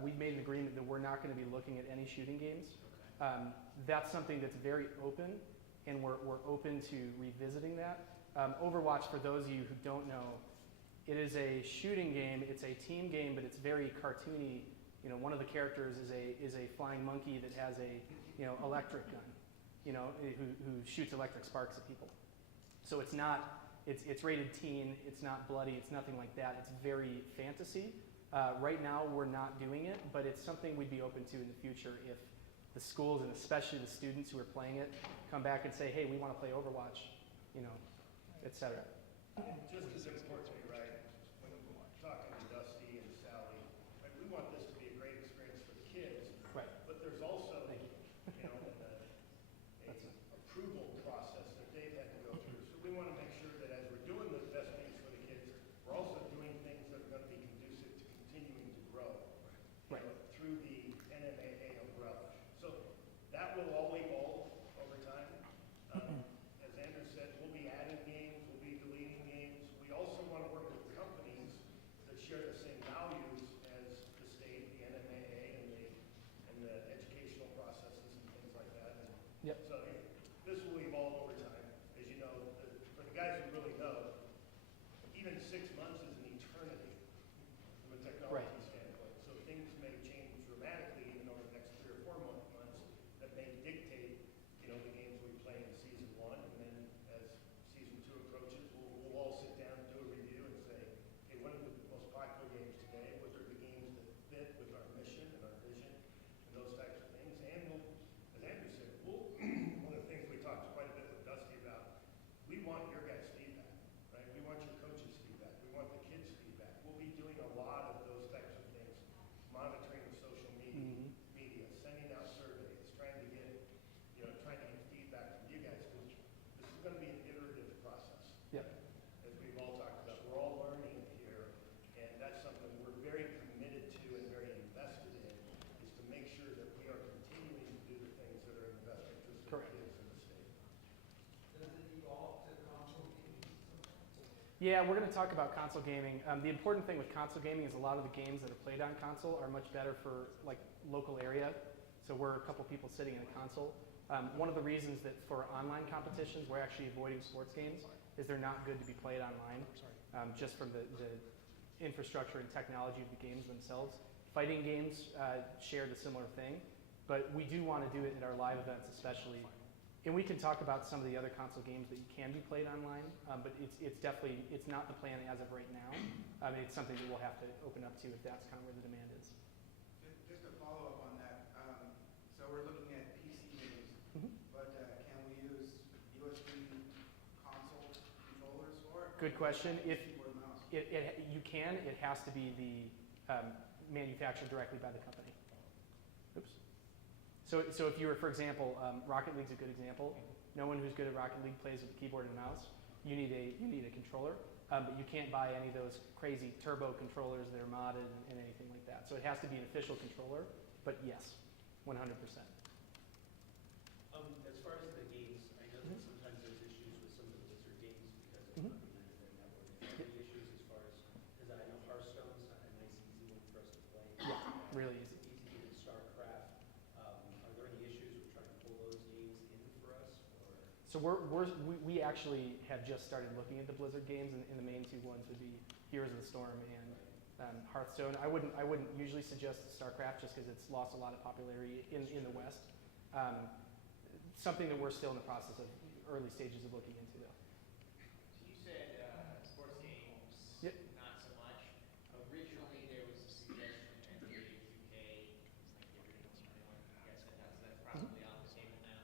we've made an agreement that we're not going to be looking at any shooting games. That's something that's very open, and we're open to revisiting that. Overwatch, for those of you who don't know, it is a shooting game. It's a team game, but it's very cartoony. You know, one of the characters is a flying monkey that has a electric gun. Who shoots electric sparks at people. So it's rated teen, it's not bloody, it's nothing like that. It's very fantasy. Right now we're not doing it, but it's something we'd be open to in the future if the schools and especially the students who are playing it come back and say, hey, we want to play Overwatch, et cetera. Just as importantly, right, when talking to Dusty and Sally, right, we want this to be a great experience for the kids. Right. But there's also, Thank you. approval process that they've had to go through. So we want to make sure that as we're doing the best things for the kids, we're also doing things that are going to be conducive to continuing to grow through the NMAA umbrella. So that will all evolve over time. As Andrew said, we'll be adding games, we'll be deleting games. We also want to work with companies that share the same values as the state, the NMAA, and the educational processes and things like that. And Yep. so this will evolve over time. As you know, for the guys who really know, even 6 months is an eternity from a technology standpoint. So things may change dramatically even over the next 3 or 4 months that may dictate, the games we play in season 1. And then as season 2 approaches, we'll all sit down and do a review and say, hey, what are the most popular games today? What are the games that fit with our mission and our vision and those types of things? And we'll, as Andrew said, one of the things we talked quite a bit with Dusty about, we want your guys' feedback, right? We want your coaches' feedback. We want the kids' feedback. We'll be doing a lot of those types of things, monitoring of social media, sending out surveys, trying to get feedback from you guys, because this is going to be an iterative process. Yep. As we've all talked about, we're all learning here, and that's something we're very committed to and very invested in, is to make sure that we are continuing to do the things that are in the best interest of Correct. the kids in the state. Does it evolve to console games? Yeah, we're going to talk about console gaming. The important thing with console gaming is a lot of the games that are played on console are much better for like local area. So we're a couple people sitting in a console. One of the reasons that for online competitions we're actually avoiding sports games is they're not good to be played online, just from the infrastructure and technology of the games themselves. Fighting games share the similar thing, but we do want to do it at our live events especially. And we can talk about some of the other console games that can be played online, but it's definitely, it's not the plan as of right now. It's something that we'll have to open up to if that's kind of where the demand is. Just a follow-up on that. So we're looking at PC games, but can we use USB console controllers for it? Good question. If Keyboard, mouse. you can, it has to be the manufactured directly by the company. Oops. So if you were, for example, Rocket League's a good example. No one who's good at Rocket League plays with a keyboard and mouse. You need a controller, but you can't buy any of those crazy turbo controllers that are modded and anything like that. So it has to be an official controller. But yes, 100%. As far as the games, I know that sometimes there's issues with some of the Blizzard games because they're not implemented in their network. Is there any issues as far as, because I know Hearthstone's a nice, easy one for us to play. Yeah, really easy. It's easy to get Starcraft. Are there any issues with trying to pull those games in for us? Or? So we actually have just started looking at the Blizzard games, and the main two ones would be Heroes of the Storm and Hearthstone. I wouldn't usually suggest Starcraft just because it's lost a lot of popularity in the West. Something that we're still in the process of early stages of looking into, though. So you said sports games, Yep. not so much. Originally, there was a suggestion that NBA 2K might get rid of this one. I guess that's probably off the table now.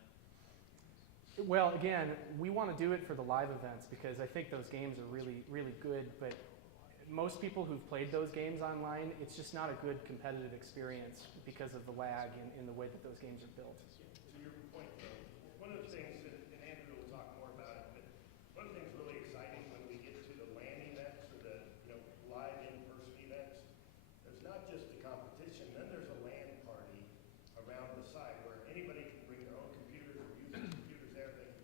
Well, again, we want to do it for the live events because I think those games are really, really good, but most people who've played those games online, it's just not a good competitive experience because of the lag in the way that those games are built. To your point, though, one of the things, and Andrew will talk more about it, but one of the things really exciting when we get to the LAN events or the live in-person events, there's not just the competition, then there's a LAN party around the side where anybody can bring their own computers or use the computers there. They can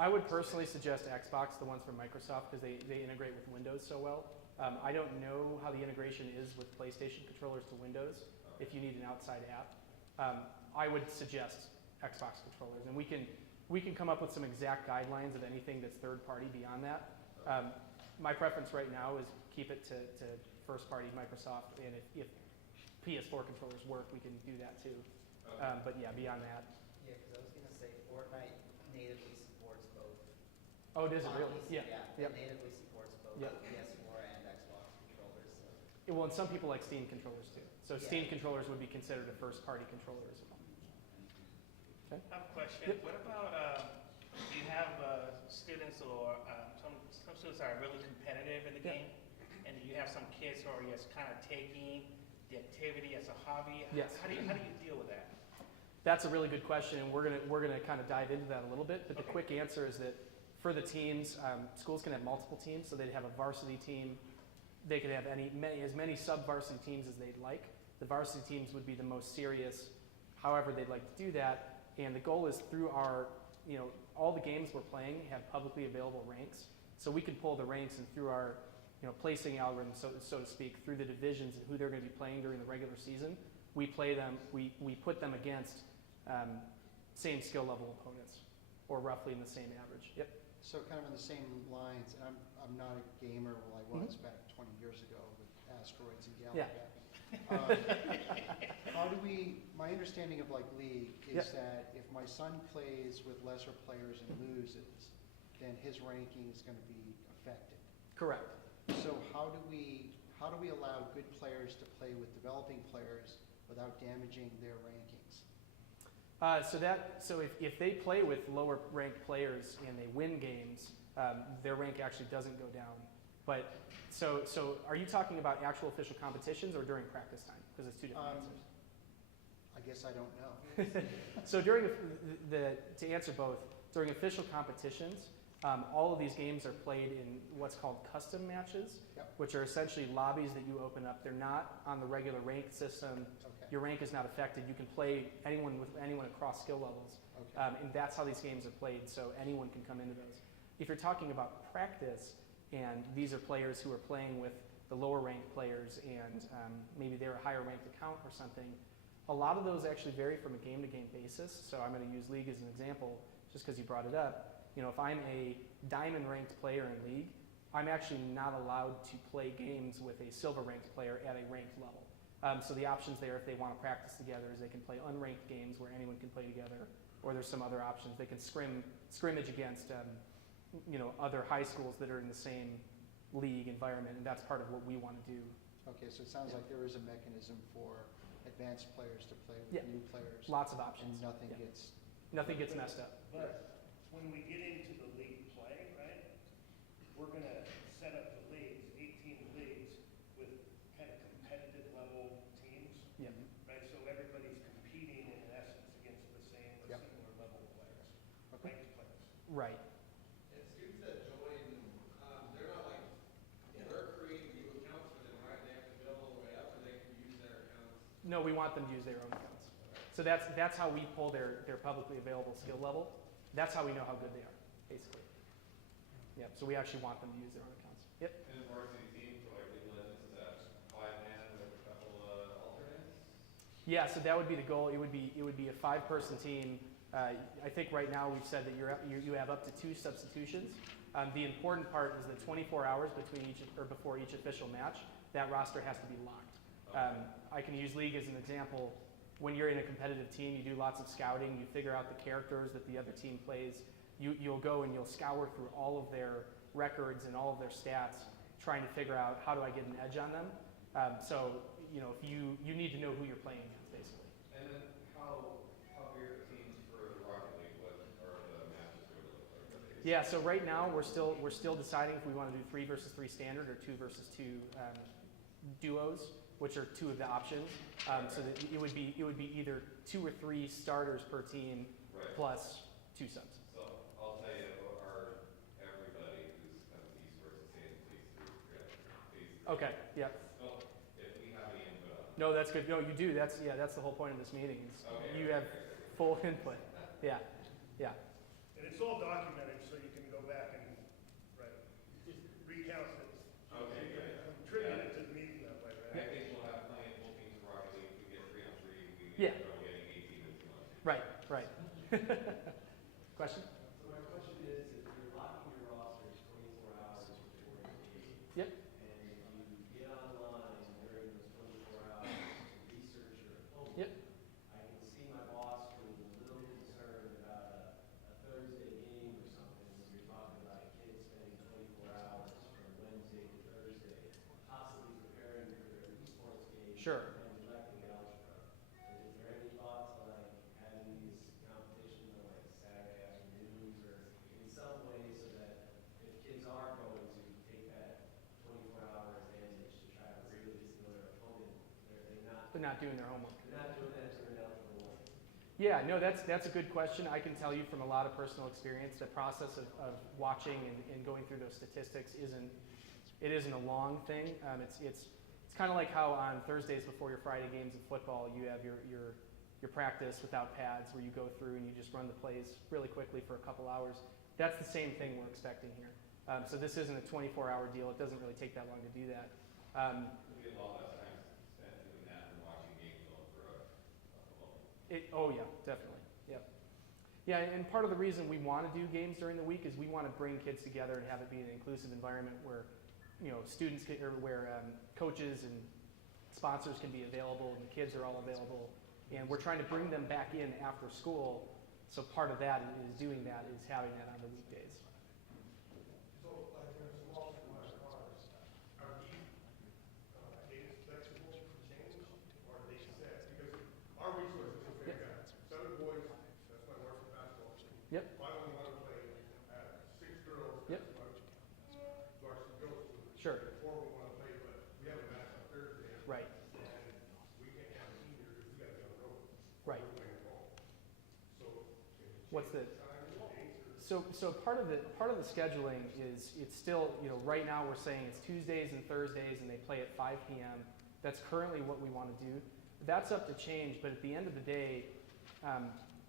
I would personally suggest Xbox, the ones from Microsoft, because they integrate with Windows so well. I don't know how the integration is with PlayStation controllers to Windows, if you need an outside app. I would suggest Xbox controllers, and we can come up with some exact guidelines of anything that's third party beyond that. My preference right now is keep it to first party Microsoft, and if PS4 controllers work, we can do that too. But yeah, beyond that. Yeah, because I was gonna say Fortnite natively supports both. Oh, does it On really? PC, Yeah. it Yep. natively supports both Yep. PS4 and Xbox controllers. So. Well, and some people like Steam controllers too. So Yeah. Steam controllers would be considered a first party controller as well. Okay. I have a question. Yep. What about, do you have students or some students are really competitive in the Yeah. game? And do you have some kids who are just kind of taking the activity as a hobby? Yes. How do you deal with that? That's a really good question, and we're gonna kind of dive into that a little bit. But the quick answer is that for the teams, schools can have multiple teams, so they'd have a varsity team. They could have as many sub-varsity teams as they'd like. The varsity teams would be the most serious, however they'd like to do that. And the goal is through our, all the games we're playing have publicly available ranks, so we can pull the ranks and through our, placing algorithm, so to speak, through the divisions and who they're going to be playing during the regular season. We play them. We put them against same skill level opponents, or roughly in the same average. Yep. So kind of in the same lines, and I'm not a gamer like I was back 20 years ago with asteroids and Galaxy. How do my understanding of like League is that if my son plays with lesser players and loses, then his ranking is going to be affected. Correct. So how do we allow good players to play with developing players without damaging their rankings? So if they play with lower ranked players and they win games, their rank actually doesn't go down. But so are you talking about actual official competitions or during practice time? Because it's two different answers. I guess I don't know. So during to answer both, during official competitions, all of these games are played in what's called custom matches, which are essentially lobbies that you open up. They're not on the regular ranked system. Your rank is not affected. You can play anyone across skill levels. And that's how these games are played, so anyone can come into those. If you're talking about practice, and these are players who are playing with the lower ranked players, and maybe they're a higher ranked account or something, a lot of those actually vary from a game-to-game basis. So I'm going to use League as an example, just because you brought it up. If I'm a diamond ranked player in League, I'm actually not allowed to play games with a silver ranked player at a ranked level. So the options there, if they want to practice together, is they can play unranked games where anyone can play together, or there's some other options. They can scrimmage against other high schools that are in the same league environment, and that's part of what we want to do. Okay, so it sounds like there is a mechanism for advanced players to play with new players. Lots of options. And nothing gets messed up. But when we get into the league play, right, we're going to set up the leagues, 18 leagues, with kind of competitive level teams, right? So everybody's competing in essence against the same or similar level players, ranked players. Right. And students that join, they're not like, they're creating new accounts for them, right? They have to build all the way up, or they can use their accounts? No, we want them to use their own accounts. So that's how we pull their publicly available skill level. That's how we know how good they are, basically. Yep. So we actually want them to use their own accounts. Yep. And the varsity team for like League of Legends, is that 5-man with a couple alternates? Yeah. So that would be the goal. It would be a 5-person team. I think right now we've said that you have up to 2 substitutions. The important part is that 24 hours before each official match, that roster has to be locked. I can use League as an example. When you're in a competitive team, you do lots of scouting. You figure out the characters that the other team plays. You'll go and you'll scour through all of their records and all of their stats, trying to figure out how do I get an edge on them. So if you need to know who you're playing against, basically. And then how big are the teams for the Rocket League? What are the matches going to look like? Yeah. So right now we're still deciding if we want to do 3 versus 3 standard or 2 versus 2 duos, which are 2 of the options. So that it would be either 2 or 3 starters per team, plus 2 subs. So I'll tell you, everybody who's kind of esports is saying, please. Okay. Yeah. So if we have any input on that. No, that's good. No, you do. That's the whole point of this meeting. Is you have full input. Yeah. Yeah. And it's all documented, so you can go back and, right, recount it. Okay, great. Contribute it to the meeting that way, I right? think we'll have plenty of bookings for Rocket League. If we get 3 on 3, we Yeah. may start getting 18 and 2 on 2. Right, right. Question? So my question is, if you're locking your rosters 24 hours before the game, Yep. and if you get online during those 24 hours to research your opponent, Yep. I can see my boss being a little concerned about a Thursday game or something, when you're talking about a kid spending 24 hours from Wednesday to Thursday, possibly preparing for their esports game. Sure. And electing algebra. Is there any thoughts on like having these competitions on like Saturday afternoons or in some way so that if kids are going to take that 24-hour advantage to try to really get to know their opponent, They're not doing their homework. they're not doing that during algebra 1. Yeah, no, that's a good question. I can tell you from a lot of personal experience, the process of watching and going through those statistics isn't a long thing. It's kind of like how on Thursdays before your Friday games of football, you have your practice without pads where you go through and you just run the plays really quickly for a couple hours. That's the same thing we're expecting here. So this isn't a 24-hour deal. It doesn't really take that long to do that. We get a lot less time spent doing that than watching game film for a football. Oh yeah, definitely. Yep. Yeah, and part of the reason we want to do games during the week is we want to bring kids together and have it be an inclusive environment where, students can, or where coaches and sponsors can be available and the kids are all available. And we're trying to bring them back in after school. So part of that is doing that, is having that on the weekdays. So, like, in a small cars, are these dates flexible to change, or are they set? Because our resources are very good. 7 boys, that's my varsity basketball team. Yep. 5 only want to play. 6 girls, Yep. that's my varsity girls team. Sure. 4 we want to play, but we have a match on Thursday. Right. And we can't have a team here because we got to be on the road. Right. We're playing at home. So, What's the time and dates or? so part of the scheduling is it's still, right now we're saying it's Tuesdays and Thursdays and they play at 5 p.m. That's currently what we want to do. That's up to change, but at the end of the day,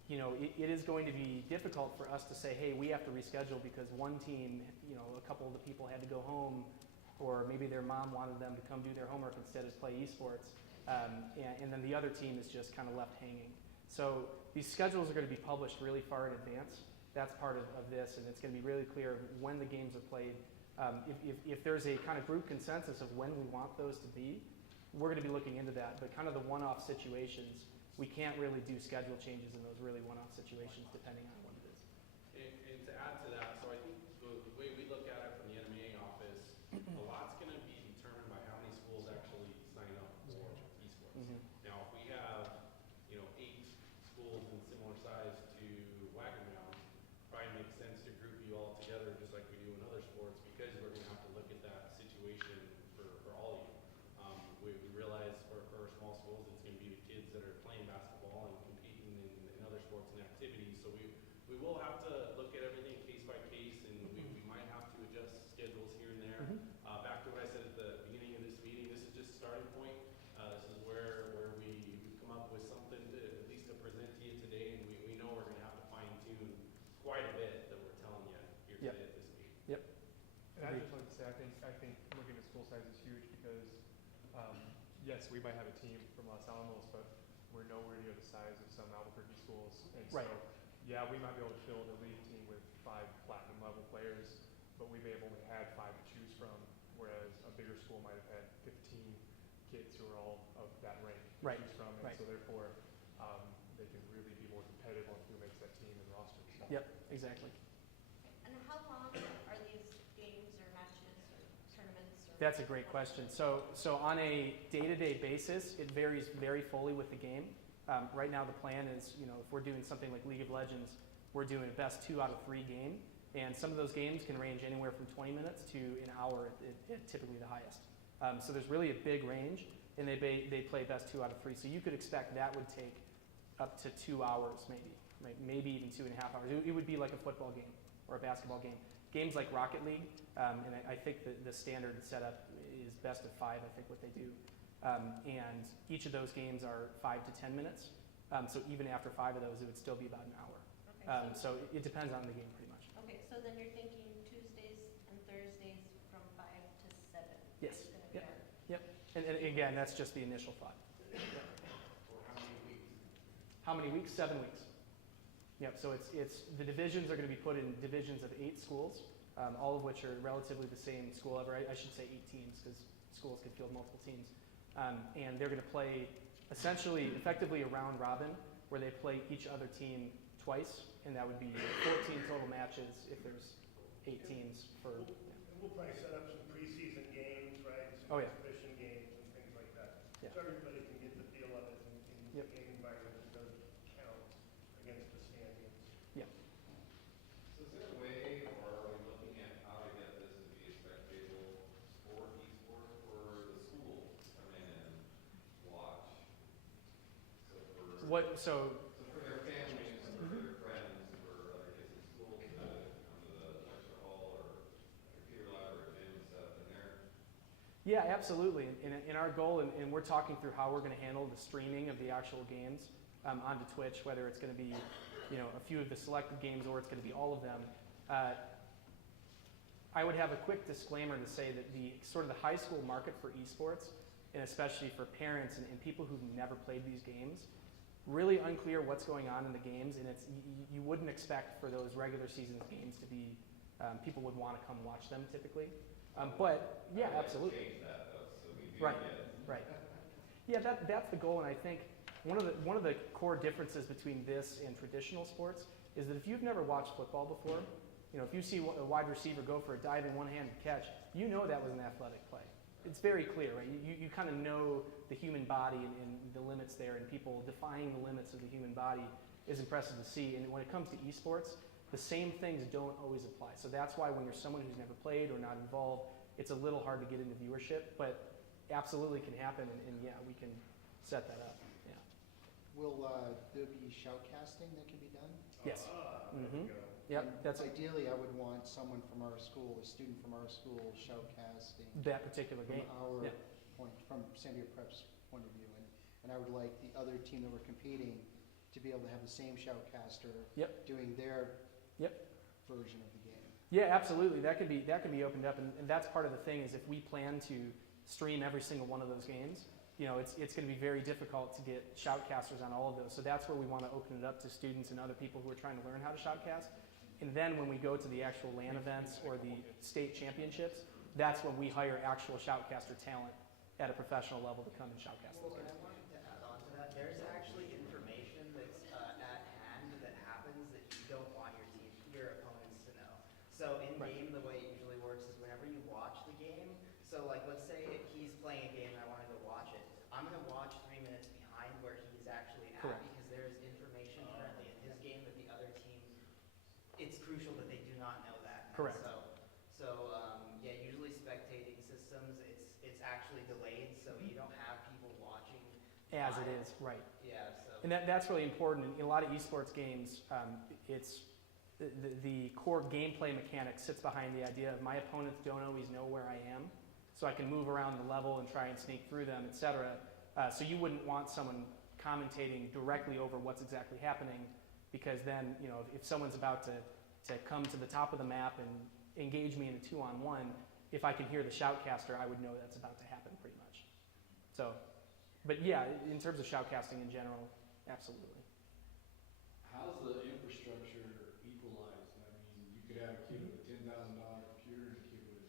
it is going to be difficult for us to say, hey, we have to reschedule because one team, a couple of the people had to go home, or maybe their mom wanted them to come do their homework instead of play esports, and then the other team is just kind of left hanging. So these schedules are going to be published really far in advance. That's part of this, and it's going to be really clear when the games are played. If there's a kind of group consensus of when we want those to be, we're going to be looking into that. But kind of the one-off situations, we can't really do schedule changes in those really one-off situations depending on what it is. And to add to that, so I think the way we look at it from the NMA office, a lot's going to be determined by how many schools actually sign up for esports. Mhm. Now, if we have, 8 schools in similar size to Wagon Mound, probably makes sense to group you all together just like we do in other sports because we're going to have to look at that situation for all of you. We realize for our small schools, it's going to be the kids that are playing basketball and competing in other sports and activities. So we will have to look at everything case by case, and we might have to adjust schedules here and there. Mhm. Back to what I said at the beginning of this meeting, this is just a starting point. This is where we come up with something to at least to present to you today, and we know we're going to have to fine tune quite a bit that we're telling you here Yep. today at this meeting. Yep. And I'd just like to say, I think looking at school size is huge because, yes, we might have a team from Los Alamos, but we're nowhere near the size of some Albuquerque schools. And Right. so, yeah, we might be able to fill the league team with 5 platinum level players, but we may have only had 5 to choose from, whereas a bigger school might have had 15 kids who are all of that rank to Right. choose from. And Right. so therefore, they can really be more competitive on who makes that team and roster. So. Yep, exactly. And how long are these games or matches or tournaments? Or That's a great question. So on a day-to-day basis, it varies very fully with the game. Right now the plan is, if we're doing something like League of Legends, we're doing a best 2 out of 3 game. And some of those games can range anywhere from 20 minutes to an hour at typically the highest. So there's really a big range, and they play best 2 out of 3. So you could expect that would take up to 2 hours maybe, right? Maybe even 2.5 hours. It would be like a football game or a basketball game. Games like Rocket League, and I think the standard setup is best of 5, I think what they do. And each of those games are 5 to 10 minutes. So even after 5 of those, it would still be about an hour. Okay, So it depends on the game pretty much. Okay, so then you're thinking Tuesdays and Thursdays from 5 to 7? Yes. Is gonna be Yep. our- Yep. And again, that's just the initial thought. For how many weeks? How many weeks? 7 weeks. Yep. So it's the divisions are going to be put in divisions of 8 schools, all of which are relatively the same school level. I should say 8 teams because schools can field multiple teams, and they're going to play effectively a round robin where they play each other team twice, and that would be 14 total matches if there's 8 teams for. And we'll probably set up some preseason games, right? Oh, Some yeah. exhibition games and things like that. Yeah. So everybody can get the feel of it in Yep. the game environment that does count against the standings. So is there a way, or are we looking at how to get this to be a spectacle sport, e-sport for the school to come in and watch? So for their families, for their friends, for other kids in school to come to the lecture hall or computer lab or gym and stuff in there? Yeah, absolutely. In our goal, and we're talking through how we're going to handle the streaming of the actual games onto Twitch, whether it's going to be, a few of the selected games or it's going to be all of them. I would have a quick disclaimer to say that the sort of the high school market for esports, and especially for parents and people who've never played these games, really unclear what's going on in the games, and you wouldn't expect for those regular season games to be people would want to come watch them typically. But yeah, absolutely. Change that though, so we do Right, get right. Yeah, that's the goal, and I think one of the core differences between this and traditional sports is that if you've never watched football before, if you see a wide receiver go for a diving one-handed catch, that was an athletic play. It's very clear, right? You kind of know the human body and the limits there, and people defying the limits of the human body is impressive to see. And when it comes to esports, the same things don't always apply. So that's why when you're someone who's never played or not involved, it's a little hard to get into viewership, but absolutely can happen, and yeah, we can set that up. Yeah. Will there be shoutcasting that can be done? Yes. There we go. Yep. And That's ideally, I would want someone from our school, a student from our school, shoutcasting that particular from game. our Yeah. point, from San Diego Prep's point of view, and I would like the other team that we're competing to be able to have the same shoutcaster doing their version of the game. Yeah, absolutely. That can be opened up, and that's part of the thing is if we plan to stream every single one of those games, it's going to be very difficult to get shoutcasters on all of those. So that's where we want to open it up to students and other people who are trying to learn how to shoutcast. And then when we go to the actual LAN events or the state championships, that's when we hire actual shoutcaster talent at a professional level to come and shoutcast those Well, and I games. wanted to add on to that, there's actually information that's at hand that happens that you don't want your opponents to know. So in game, the way it usually works is whenever you watch the game, so like let's say he's playing a game and I want to go watch it, I'm going to watch 3 minutes behind where he's actually at Correct. because there's information currently in his game that the other team, it's crucial that they do not know that. And Correct. Yeah, usually spectating systems, it's actually delayed, so you don't have people watching. As it live. is, right. Yeah, so. And that's really important. In a lot of esports games, it's the core gameplay mechanic sits behind the idea of my opponents don't always know where I am, so I can move around the level and try and sneak through them, etc. So you wouldn't want someone commentating directly over what's exactly happening, because then if someone's about to come to the top of the map and engage me in a 2-on-1, if I can hear the shoutcaster, I would know that's about to happen pretty much. So, but yeah, in terms of shoutcasting in general, absolutely. How's the infrastructure equalized? I mean, you could have a kid with a $10,000 computer and a kid with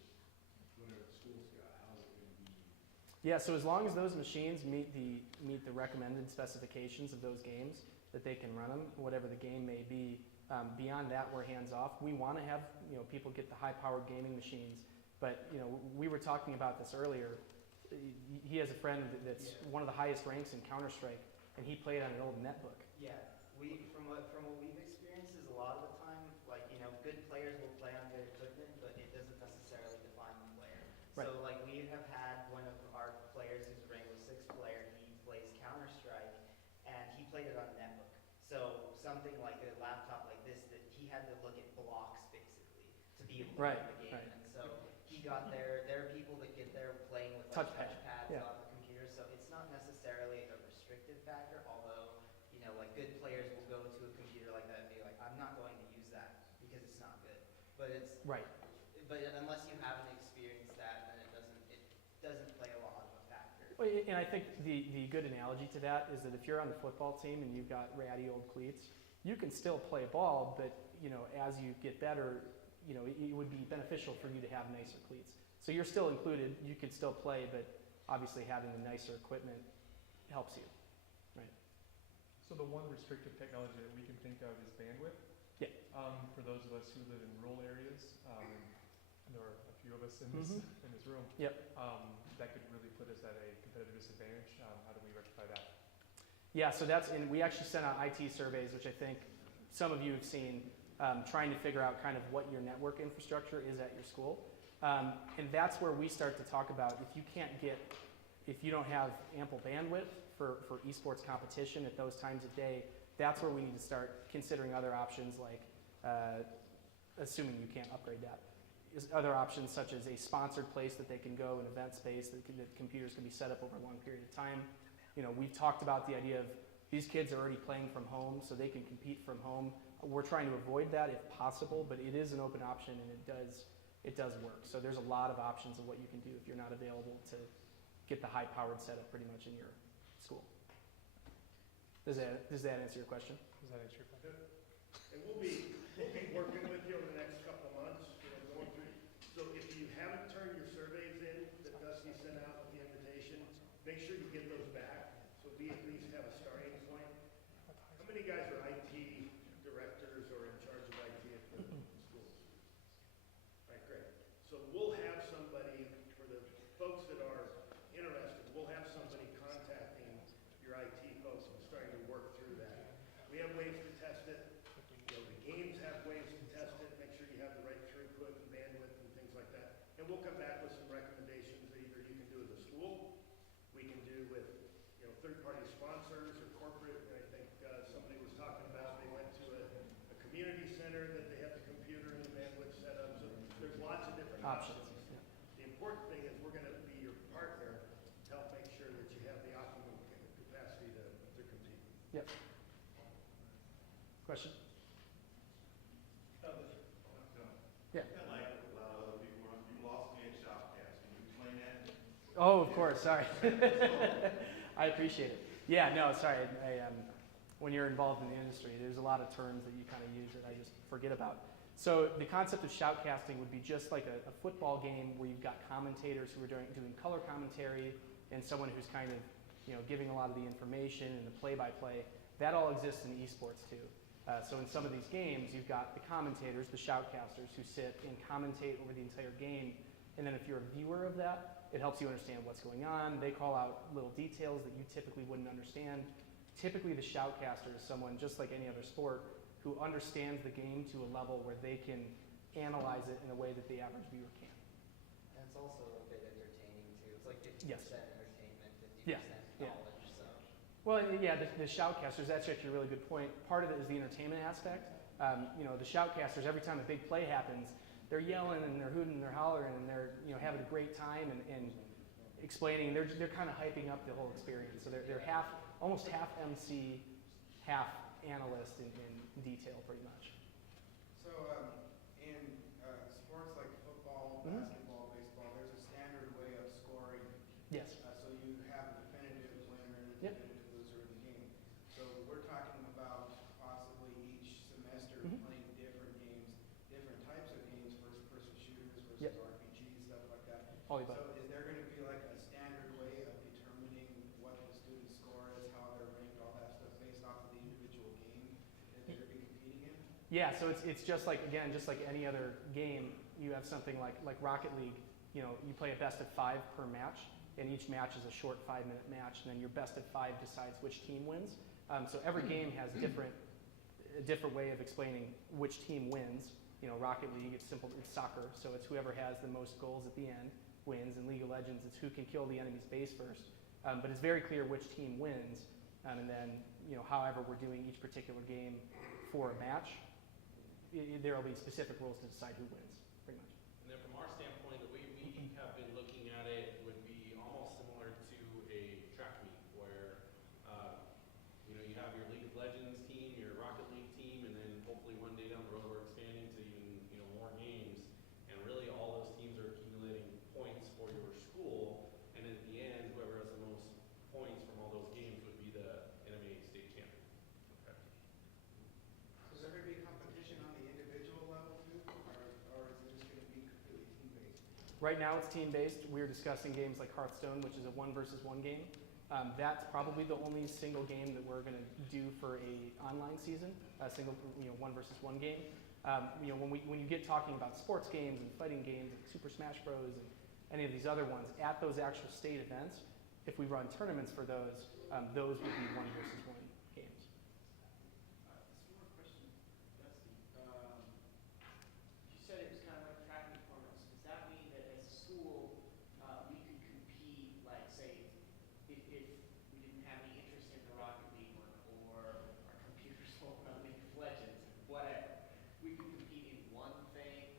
whatever the school's got. How's it going to be? Yeah, so as long as those machines meet the recommended specifications of those games, that they can run them, whatever the game may be. Beyond that, we're hands off. We want to have people get the high-powered gaming machines, but we were talking about this earlier. He has a friend that's one of the highest ranks in Counter-Strike, and he played on an old netbook. Yeah, from what we've experienced is a lot of the time, like good players will play on good equipment, but it doesn't necessarily define the player. Right. So like we have had one of our players whose rank was 6th player. He plays Counter-Strike, and he played it on a netbook. So something like a laptop like this, that he had to look at blocks basically to be able to Right, play the game. right. And so he got there. There are people that get there playing with like Touchpad, touchpads yeah. on the computer. So it's not necessarily a restrictive factor, although like good players will go to a computer like that and be like, I'm not but it's, Right. but unless you haven't experienced that, then it doesn't play a lot of a factor. Well, and I think the good analogy to that is that if you're on the football team and you've got ratty old cleats, you can still play ball, but as you get better, it would be beneficial for you to have nicer cleats. So you're still included, you could still play, but obviously having the nicer equipment helps you, right? So the one restrictive technology that we can think of is bandwidth. Yeah. For those of us who live in rural areas, and there are a few of us in this in this room. Yep. That could really put us at a competitive disadvantage. How do we rectify that? Yeah, so and we actually sent out IT surveys, which I think some of you have seen, trying to figure out kind of what your network infrastructure is at your school. And that's where we start to talk about if you don't have ample bandwidth for esports competition at those times of day, that's where we need to start considering other options like, assuming you can't upgrade that, other options such as a sponsored place that they can go, an event space that computers can be set up over a long period of time. We've talked about the idea of these kids are already playing from home, so they can compete from home. We're trying to avoid that if possible, but it is an open option and it does work. So there's a lot of options of what you can do if you're not available to get the high-powered setup pretty much in your school. Does that answer your question? Does that answer your question? And we'll be working with you over the next couple of months, going through. So if you haven't turned your surveys in that Dusty sent out with the invitation, make sure you get those back so we at least have a starting point. How many guys are IT directors or in charge of IT at the schools? All right, great. So we'll have somebody, for the folks that are interested, we'll have somebody contacting your IT folks and starting to work through that. We have ways to test it. The games have ways to test it, make sure you have the right throughput and bandwidth and things like that. And we'll come back with some recommendations that either you can do as a school, we can do with third-party sponsors or corporate. And I think somebody was talking about they went to a community center that they have the computer and the bandwidth set up. So there's lots of different options. The important thing is we're going to be your partner to help make sure that you have the optimum capacity to compete. Yep. Question? Yeah. Like a lot of other people, you lost me at Shopcast. Can you explain that? Oh, of course. Sorry. I appreciate it. Yeah, no, sorry. When you're involved in the industry, there's a lot of terms that you kind of use that I just forget about. So the concept of shoutcasting would be just like a football game where you've got commentators who are doing color commentary and someone who's kind of giving a lot of the information and the play-by-play. That all exists in esports too. So in some of these games, you've got the commentators, the shoutcasters, who sit and commentate over the entire game. And then if you're a viewer of that, it helps you understand what's going on. They call out little details that you typically wouldn't understand. Typically, the shoutcaster is someone, just like any other sport, who understands the game to a level where they can analyze it in a way that the average viewer can't. And it's also a bit entertaining too. It's like 50% Yes. entertainment, 50% knowledge. So. Well, yeah, the shoutcasters, that's actually a really good point. Part of it is the entertainment aspect. The shoutcasters, every time a big play happens, they're yelling and they're hooting and they're hollering and they're having a great time and explaining. They're kind of hyping up the whole experience. So they're almost half MC, half analyst in detail, pretty much. So in sports like football, basketball, baseball, there's a standard way of scoring. Yes. So you have a definitive winner and a Yep. definitive loser of the game. So we're talking about possibly each semester playing different games, different types of games, first-person shooters versus Yep. RPG, stuff like that. All the above. So is there going to be like a standard way of determining what the student's score is, how they're ranked, all that stuff based off of the individual game that they're going to be competing in? Yeah, so it's just like any other game. You have something like Rocket League. You play a best of 5 per match, and each match is a short 5-minute match, and then your best of 5 decides which team wins. So every game has a different way of explaining which team wins. Rocket League, it's simple, it's soccer, so it's whoever has the most goals at the end wins. In League of Legends, it's who can kill the enemy's base first. But it's very clear which team wins, and then however we're doing each particular game for a match, there will be specific rules to decide who wins, pretty much. And then from our standpoint, the way we have been looking at it would be almost similar to a track meet where, you have your League of Legends team, your Rocket League team, and then hopefully one day down the road we're expanding to even, more games. Right now it's team-based. We're discussing games like Hearthstone, which is a 1 versus 1 game. That's probably the only single game that we're going to do for a online season, a single 1 versus 1 game. When you get talking about sports games and fighting games like Super Smash Bros. And any of these other ones, at those actual state events, if we run tournaments for those would be 1 versus 1 games. Just one more question, Dusty. You said it was kind of like tracking corners. Does that mean that as a school, we could compete, like, say, if we didn't have any interest in the Rocket League one, or our computers won't run League of Legends, whatever, we could compete in one thing,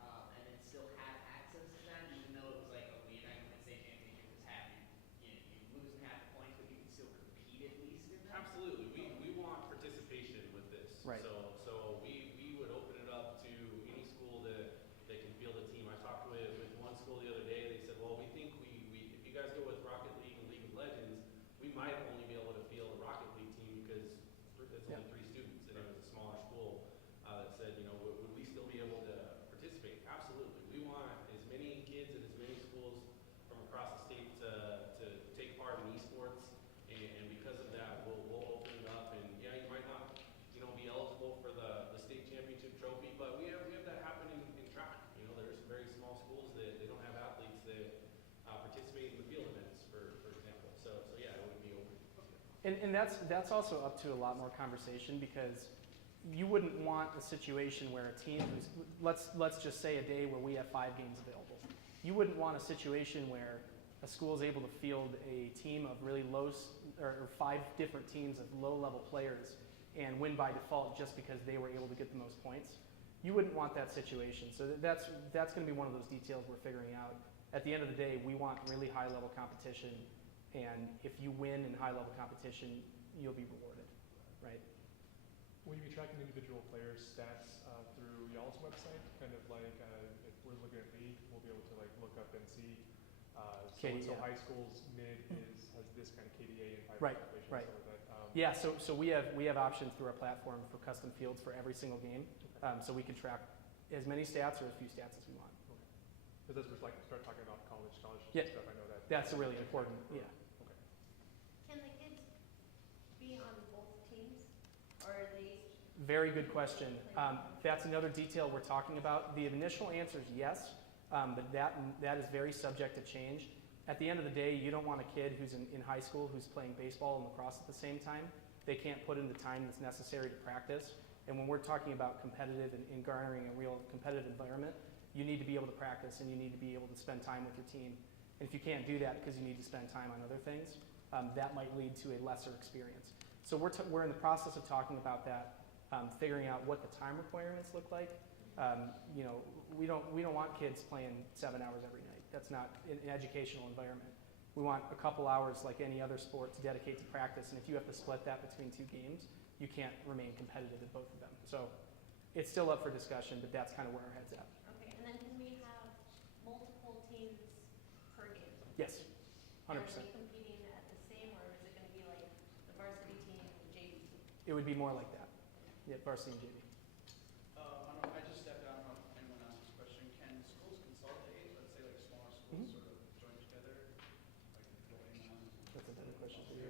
and then still have access to that, even though it was like, oh, the United States Championship was half, you're losing half the points, but you can still compete at least in that? Absolutely. We want participation with this. Right. So we would open it up to any school that can field a team. I talked with one school the other day. They said, well, we think if you guys go with Rocket League and League of Legends, we might only be able to field a Rocket League team because it's only 3 students, and it was a smaller school that said, would we still be able to participate? Absolutely. We want as many kids and as many schools from across the state to take part in esports, and because of that, we'll open it up. And yeah, you might not, be eligible for the state championship trophy, but we have that happen in track. There's some very small schools that they don't have athletes that participate in the field events, for example. So yeah, it would be open. And that's also up to a lot more conversation, because you wouldn't want a situation where a team who's, let's just say a day where we have 5 games available. You wouldn't want a situation where a school is able to field a team of really or 5 different teams of low-level players and win by default just because they were able to get the most points. You wouldn't want that situation. So that's going to be one of those details we're figuring out. At the end of the day, we want really high-level competition, and if you win in high-level competition, you'll be rewarded, right? Will you be tracking individual players' stats through y'all's website? Kind of like if we're looking at league, we'll be able to look up and see so high school's mid has this kind of KDA and high population. Right. So that, Yeah. So we have options through our platform for custom fields for every single game. So we can track as many stats or as few stats as we want. Because as we start talking about college scholarships Yeah. and stuff, I know That's a really important. Yeah. Okay. Can the kids be on both teams, or are they? Very good question. That's another detail we're talking about. The initial answer is yes, but that is very subject to change. At the end of the day, you don't want a kid who's in high school who's playing baseball and lacrosse at the same time. They can't put in the time that's necessary to practice. And when we're talking about competitive and garnering a real competitive environment, you need to be able to practice and you need to be able to spend time with your team. And if you can't do that because you need to spend time on other things, that might lead to a lesser experience. So we're in the process of talking about that, figuring out what the time requirements look like. We don't want kids playing 7 hours every night. That's not an educational environment. We want a couple hours like any other sport to dedicate to practice, and if you have to split that between 2 games, you can't remain competitive at both of them. So it's still up for discussion, but that's kind of where our head's at. Okay, and then can we have multiple teams per game? Yes, 100%. And are they competing at the same, or is it going to be like the varsity team and the JV team? It would be more like that. Yeah, varsity and JV. I just stepped out on anyone else's question. Can schools consolidate, let's say like smaller schools sort of join together, like going on? That's a better question for you.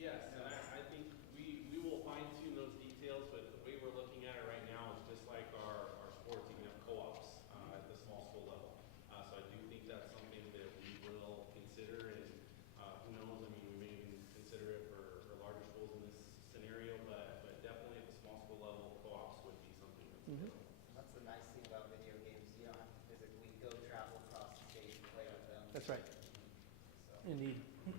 Yes, and I think we will fine tune those details, but the way we're looking at it right now is just like our sports, you can have co-ops at the small school level. So I do think that's something that we will consider, and who knows, I mean, we may even consider it for larger schools in this scenario, but definitely at the small school level, co-ops would be something that's That's the nice thing about video games. You don't have to physically go travel across the state and play with them. That's right. So. Indeed. I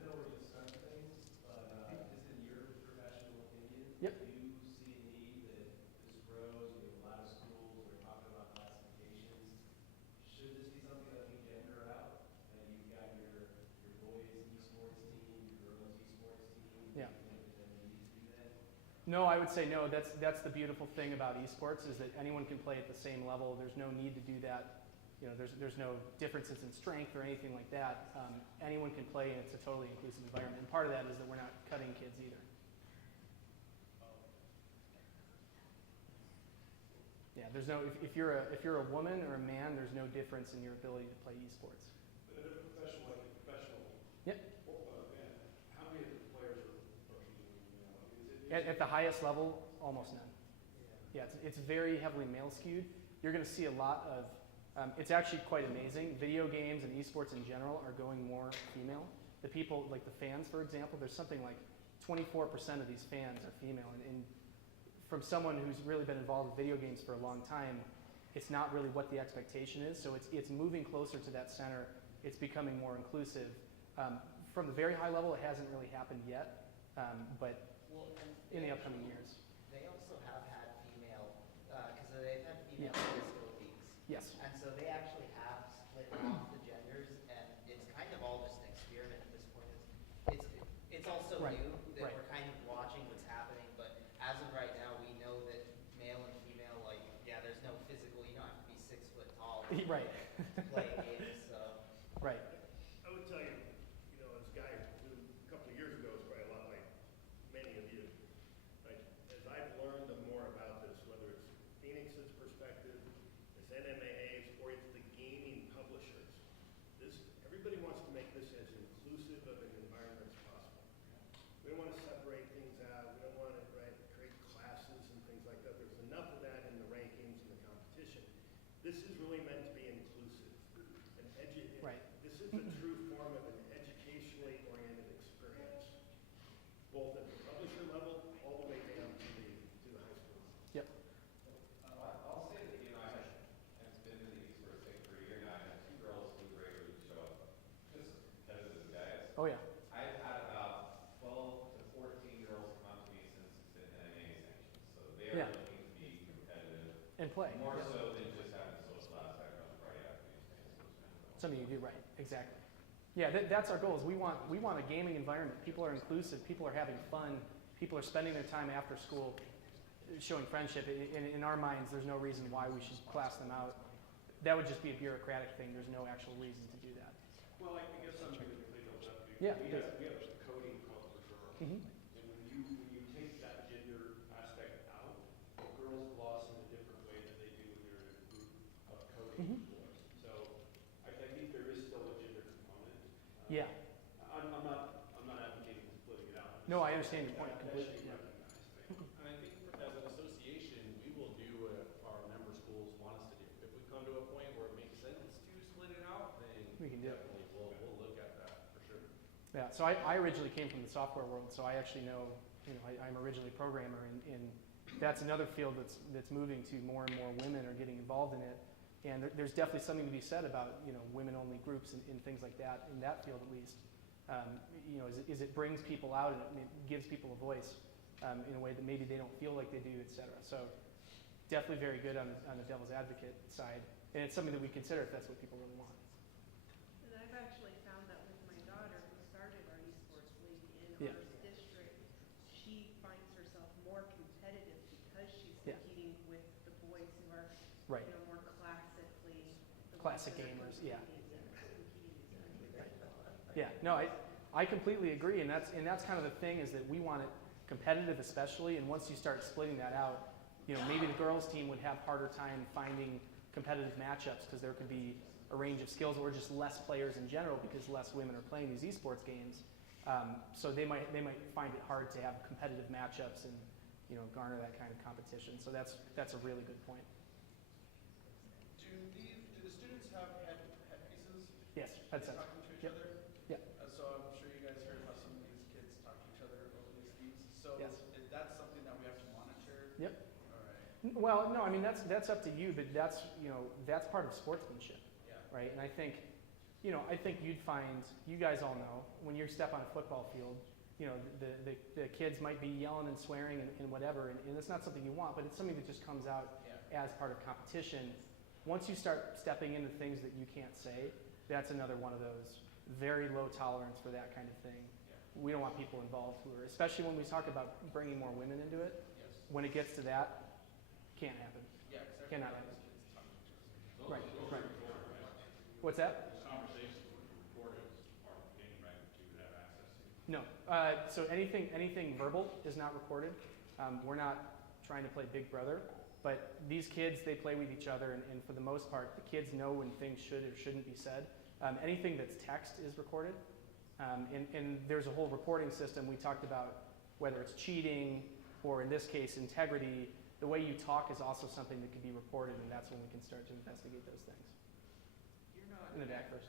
know we're discussing things, but just in your professional opinion, Yep. do you see a need that this grows? We have a lot of schools, we're talking about classifications. Should this be something that we gender out? And you've got your boys esports team, your girls esports team? Yeah. Do you think that they need to do that? No, I would say no. That's the beautiful thing about esports, is that anyone can play at the same level. There's no need to do that. There's no differences in strength or anything like that. Anyone can play, and it's a totally inclusive environment. And part of that is that we're not cutting kids either. Yeah, there's no, if you're a woman or a man, there's no difference in your ability to play esports. But at a professional, like a professional Yep. event, how many of the players are female? Is it? At the highest level, almost none. Yeah, it's very heavily male skewed. You're going to see a lot of, it's actually quite amazing. Video games and esports in general are going more female. The people, like the fans, for example, there's something like 24% of these fans are female. And from someone who's really been involved with video games for a long time, it's not really what the expectation is. So it's moving closer to that center. It's becoming more inclusive. From the very high level, it hasn't really happened yet, but in the upcoming years. They also have had female, because they've had female disco leagues. Yes. And so they actually have split off the genders, and it's kind of all just an experiment at this point. It's also Right. new that Right. we're kind of watching what's happening, but as of right now, we know that male and female, like, yeah, there's no physical, you don't have to be 6 foot tall Right. to play games, so. Right. I would tell you, as a guy who a couple of years ago was probably a lot like many of you, right? As I've learned more about this, whether it's Phoenix's perspective, it's NMAA's, or it's the gaming publishers, everybody wants to make this as inclusive of an environment as possible. We don't want to separate things out. We don't want to create classes and things like that. There's enough of that in the rankings and the competition. This is really meant to be inclusive. Right. This is a true form of an educationally oriented experience, both at the publisher level all the way down to the high school. Yep. I'll say that, I have been in the esports thing for a year now. I have 2 girls who regularly show up, just competitive as guys. Oh yeah. I've had about 12 to 14 girls come up to me since it's been NMA sanctions. So they are Yeah. looking to be competitive. And play. More Yeah. so than just having a social aspect on Friday afternoons. Something you do right, exactly. Yeah, that's our goal. Is we want a gaming environment. People are inclusive. People are having fun. People are spending their time after school, showing friendship. In our minds, there's no reason why we should class them out. That would just be a bureaucratic thing. There's no actual reason to do that. Well, I guess I'm going to play devil's advocate. Yeah, We please. have a coding called for girls. Mhm. And when you take that gender aspect out, girls blossom a different way than they do when they're in a group of coding Mhm. boys. So I think there is still a gender component. Yeah. I'm not advocating splitting it out. No, I understand your point That completely. should be recognized. And I think as an association, we will do what our member schools want us to do. If we come to a point where it makes sense to split it out, then We can do it. definitely we'll look at that for sure. Yeah, so I originally came from the software world, so I actually know, I'm originally a programmer, and that's another field that's moving to more and more women are getting involved in it. And there's definitely something to be said about, women-only groups and things like that, in that field at least. Is it brings people out and it gives people a voice in a way that maybe they don't feel like they do, et cetera. So definitely very good on the devil's advocate side. And it's something that we consider if that's what people really want. And I've actually found that with my daughter who started our esports league in Yeah. our district, she finds herself more competitive because she's Yeah. competing with the boys who are, Right. more classically. the Classic ones that are gamers, yeah. competing and Yeah, no, I completely agree, and that's kind of the thing, is that we want it competitive especially, and once you start splitting that out, maybe the girls team would have harder time finding competitive matchups because there could be a range of skills or just less players in general because less women are playing these esports games. So they might find it hard to have competitive matchups and garner that kind of competition. So that's a really good point. Do the students have headpieces? Yes, headsets. Talking to each Yep. other? Yep. So I'm sure you guys heard how some of these kids talk to each other over these games. So Yes. is that something that we have to monitor? Yep. All right. Well, no, I mean that's up to you, but that's part of sportsmanship, Yeah. right? And I think you'd find, you guys all know, when you step on a football field, the kids might be yelling and swearing and whatever, and it's not something you want, but it's something that just comes out Yeah. as part of competition. Once you start stepping into things that you can't say, that's another one of those very low tolerance for that kind of thing. Yeah. We don't want people involved who are, especially when we talk about bringing more women into it. Yes. When it gets to that, can't happen. Yeah, because Cannot everyone happen. these kids talk to each other. Right, right. What's that? Conversations were recorded as part of the game, right, that you would have access to? No. So anything verbal is not recorded. We're not trying to play Big Brother. But these kids, they play with each other, and for the most part, the kids know when things should or shouldn't be said. Anything that's text is recorded. And there's a whole reporting system. We talked about whether it's cheating or, in this case, integrity. The way you talk is also something that can be reported, and that's when we can start to investigate those things. You're not. In the back first.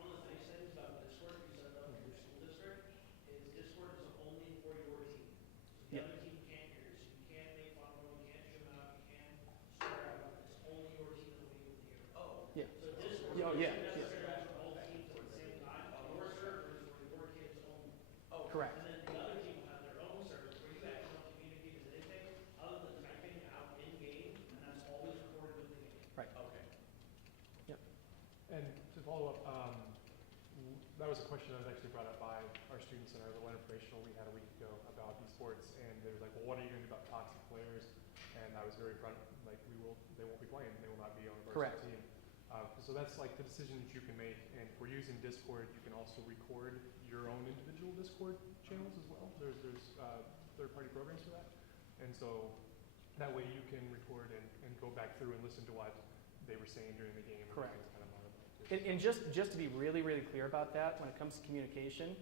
One of the nice things about Discord you set up for your school district is Discord is only for your team. So the other team can't hear you, so you can't make fun of them, you can't shoot them out, you can't swear at them. It's only your team that will be able to hear. Oh. Yeah. So Discord Oh, is yeah. necessary for both teams at the same time. Your servers were your kids only. Oh. Correct. And then the other team will have their own servers where you actually don't communicate with anything other than typing out in game, and that's always recorded with the game. Right. Okay. And to follow up, that was a question that was actually brought up by our students in our little informational we had a week ago about esports, and they were like, well, what are you going to do about toxic players? And I was very front, like, they won't be playing, they will not be on the varsity team. So that's like the decision that you can make, and if we're using Discord, you can also record your own individual Discord channels as well. There's third-party programs for that, and so that way you can record and go back through and listen to what they were saying during the game. Correct. And kind of monitor it too. And just to be really, really clear about that, when it comes to communication,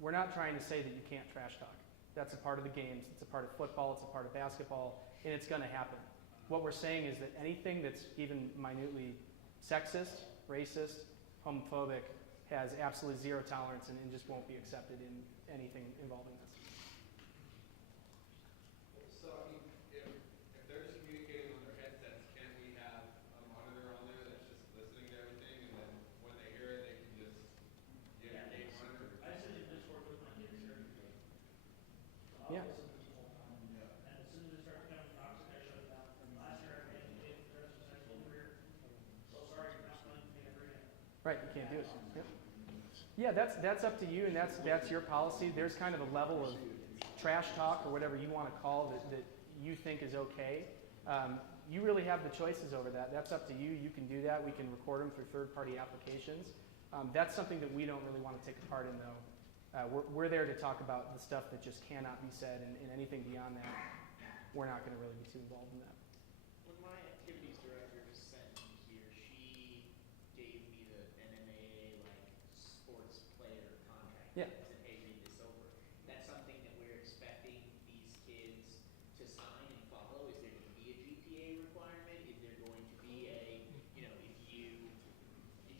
we're not trying to say that you can't trash talk. That's a part of the games. It's a part of football. It's a part of basketball, and it's going to happen. What we're saying is that anything that's even minutely sexist, racist, homophobic has absolutely zero tolerance and just won't be accepted in anything involving this. So, I mean, if they're just communicating on their headsets, can't we have a monitor on there that's just listening to everything, and then when they hear it, they can just get a game monitor? I sit in Discord with my kids here. So I'll Yeah. listen to the whole time. And as soon as it starts becoming toxic, I shut it down. Last year I made the kid for the rest of his high school career. So sorry, you're not playing with me ever again. Right, you can't do it. Yep. Yeah, that's up to you, and that's your policy. There's kind of a level of trash talk or whatever you want to call that you think is okay. You really have the choices over that. That's up to you. You can do that. We can record them through third-party applications. That's something that we don't really want to take a part in, though. We're there to talk about the stuff that just cannot be said, and anything beyond that, we're not going to really be too involved in that. When my activities director sent me here, she gave me the NMAA sports player contract. Yeah. And said, hey, read this over. That's something that we're expecting these kids to sign and follow. Is there going to be a GPA requirement? Is there going to be a, if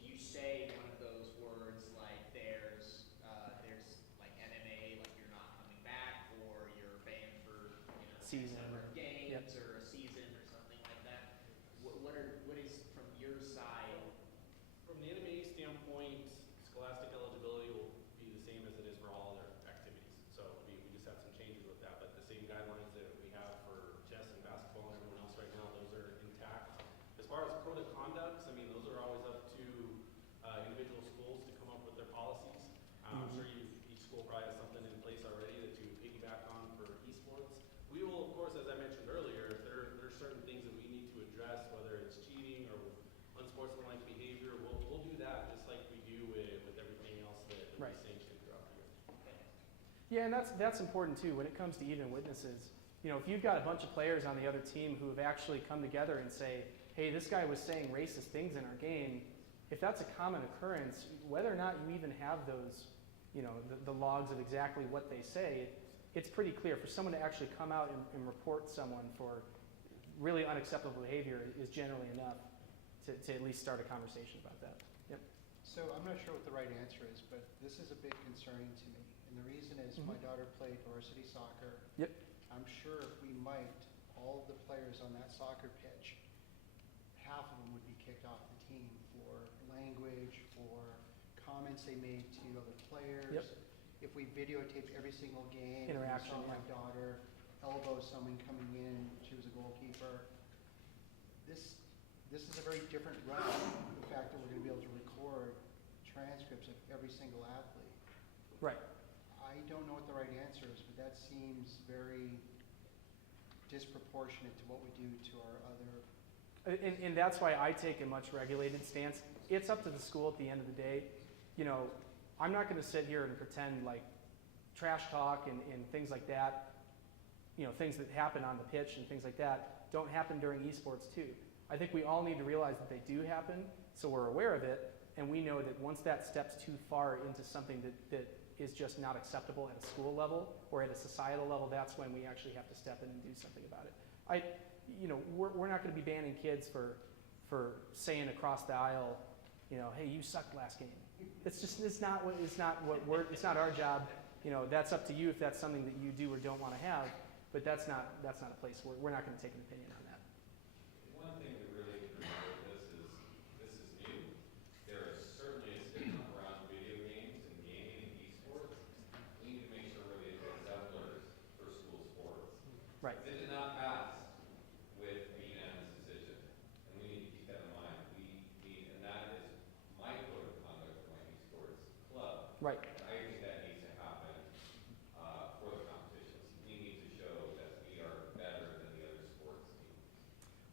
you say one of those words like there's like NMA, like you're not coming back, or you're banned for Season. number of games Yep. or a season or something like that. What is from your side? From the NMA standpoint, scholastic eligibility will be the same as it is for all other activities. So we just have some changes with that, but the same guidelines that we have for chess and basketball and everyone else right now, those are intact. As far as code of conducts, I mean, those are always up to individual schools to come up with their policies. I'm sure each school probably has something in place already that you piggyback on for esports. We will, of course, as I mentioned earlier, if there are certain things that we need to address, whether it's cheating or unsportsmanlike behavior, we'll do that just like we do with everything else that Right. we sanction throughout the year. Yeah, and that's important too when it comes to even witnesses. If you've got a bunch of players on the other team who have actually come together and say, hey, this guy was saying racist things in our game, if that's a common occurrence, whether or not you even have those, the logs of exactly what they say, it's pretty clear. For someone to actually come out and report someone for really unacceptable behavior is generally enough to at least start a conversation about that. Yep. So I'm not sure what the right answer is, but this is a bit concerning to me. And the reason is my daughter played varsity soccer. Yep. I'm sure if we mic'd all of the players on that soccer pitch, half of them would be kicked off the team for language, for comments they made to other players. Yep. If we videotaped every single game, Interaction, we saw my yeah. daughter elbow someone coming in, she was a goalkeeper. This is a very different realm, the fact that we're going to be able to record transcripts of every single athlete. Right. I don't know what the right answer is, but that seems very disproportionate to what we do to our other. And that's why I take a much regulated stance. It's up to the school at the end of the day. I'm not going to sit here and pretend like trash talk and things like that. things that happen on the pitch and things like that don't happen during esports too. I think we all need to realize that they do happen, so we're aware of it, and we know that once that steps too far into something that is just not acceptable at a school level or at a societal level, that's when we actually have to step in and do something about it. We're not going to be banning kids for saying across the aisle, hey, you sucked last game. It's not our job. That's up to you if that's something that you do or don't want to have, but that's not a place where we're not going to take an opinion on that. One thing to really remember with this is new. There is certainly a stigma around video games and gaming and esports. We need to make sure we're the exemplars for school sports. Right. It did not pass with a unanimous decision, and we need to keep that in mind. And that is my code of conduct for my esports club. Right. I think that needs to happen for the competitions. We need to show that we are better than the other sports teams.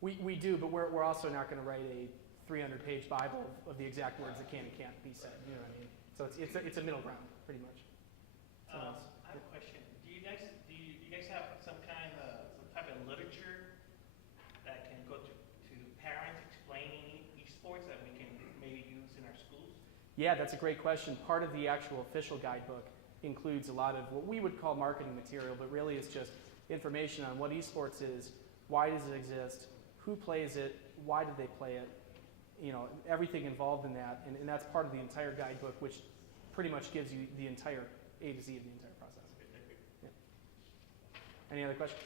We do, but we're also not going to write a 300-page Bible of the exact words that can and can't be said. You know what I mean? So it's a middle ground, pretty much. I have a question. Do you guys have some type of literature that can go to parents explaining esports that we can maybe use in our schools? Yeah, that's a great question. Part of the actual official guidebook includes a lot of what we would call marketing material, but really it's just information on what esports is, why does it exist, who plays it, why did they play it, everything involved in that, and that's part of the entire guidebook, which pretty much gives you the entire A to Z of the entire process. Yeah. Any other questions?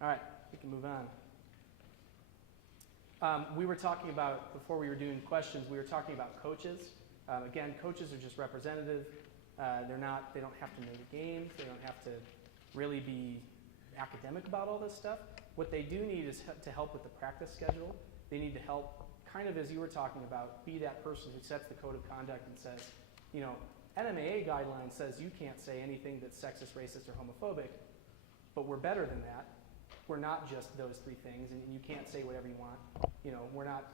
All right, we can move on. We were talking about, before we were doing questions, we were talking about coaches. Again, coaches are just representative. They don't have to know the games. They don't have to really be academic about all this stuff. What they do need is to help with the practice schedule. They need to help, kind of as you were talking about, be that person who sets the code of conduct and says, NMAA guideline says you can't say anything that's sexist, racist, or homophobic, but we're better than that. We're not just those three things, and you can't say whatever you want. We're not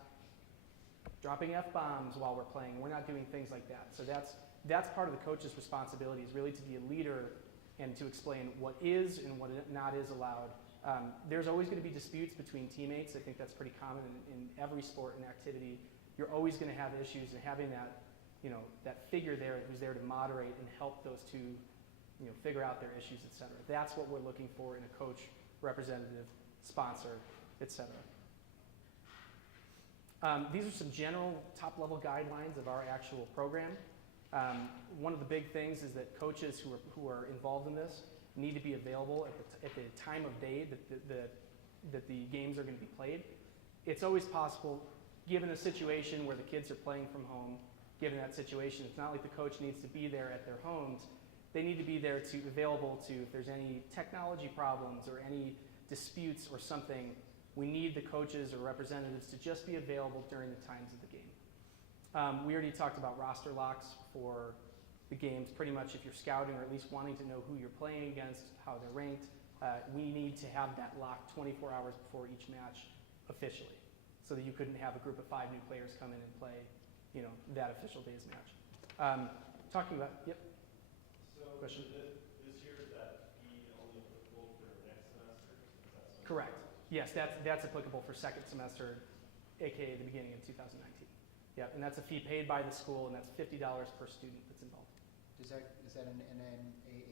dropping F-bombs while we're playing. We're not doing things like that. So that's part of the coach's responsibility, is really to be a leader and to explain what is and what not is allowed. There's always going to be disputes between teammates. I think that's pretty common in every sport and activity. You're always going to have issues, and having that, that figure there who's there to moderate and help those two, figure out their issues, et cetera. That's what we're looking for in a coach, representative, sponsor, et cetera. These are some general top-level guidelines of our actual program. One of the big things is that coaches who are involved in this need to be available at the time of day that the games are going to be played. It's always possible, given a situation where the kids are playing from home, given that situation, it's not like the coach needs to be there at their homes. They need to be there available to, if there's any technology problems or any disputes or something, we need the coaches or representatives to just be available during the times of the game. We already talked about roster locks for the games. Pretty much if you're scouting or at least wanting to know who you're playing against, how they're ranked, we need to have that locked 24 hours before each match officially, so that you couldn't have a group of 5 new players come in and play, that official day's match. Talking about, yep. So question? This year, is that fee only applicable for next semester? Correct. Yes, that's applicable for second semester, aka the beginning of 2019. Yep, and that's a fee paid by the school, and that's $50 per student that's involved. Is that an NNAA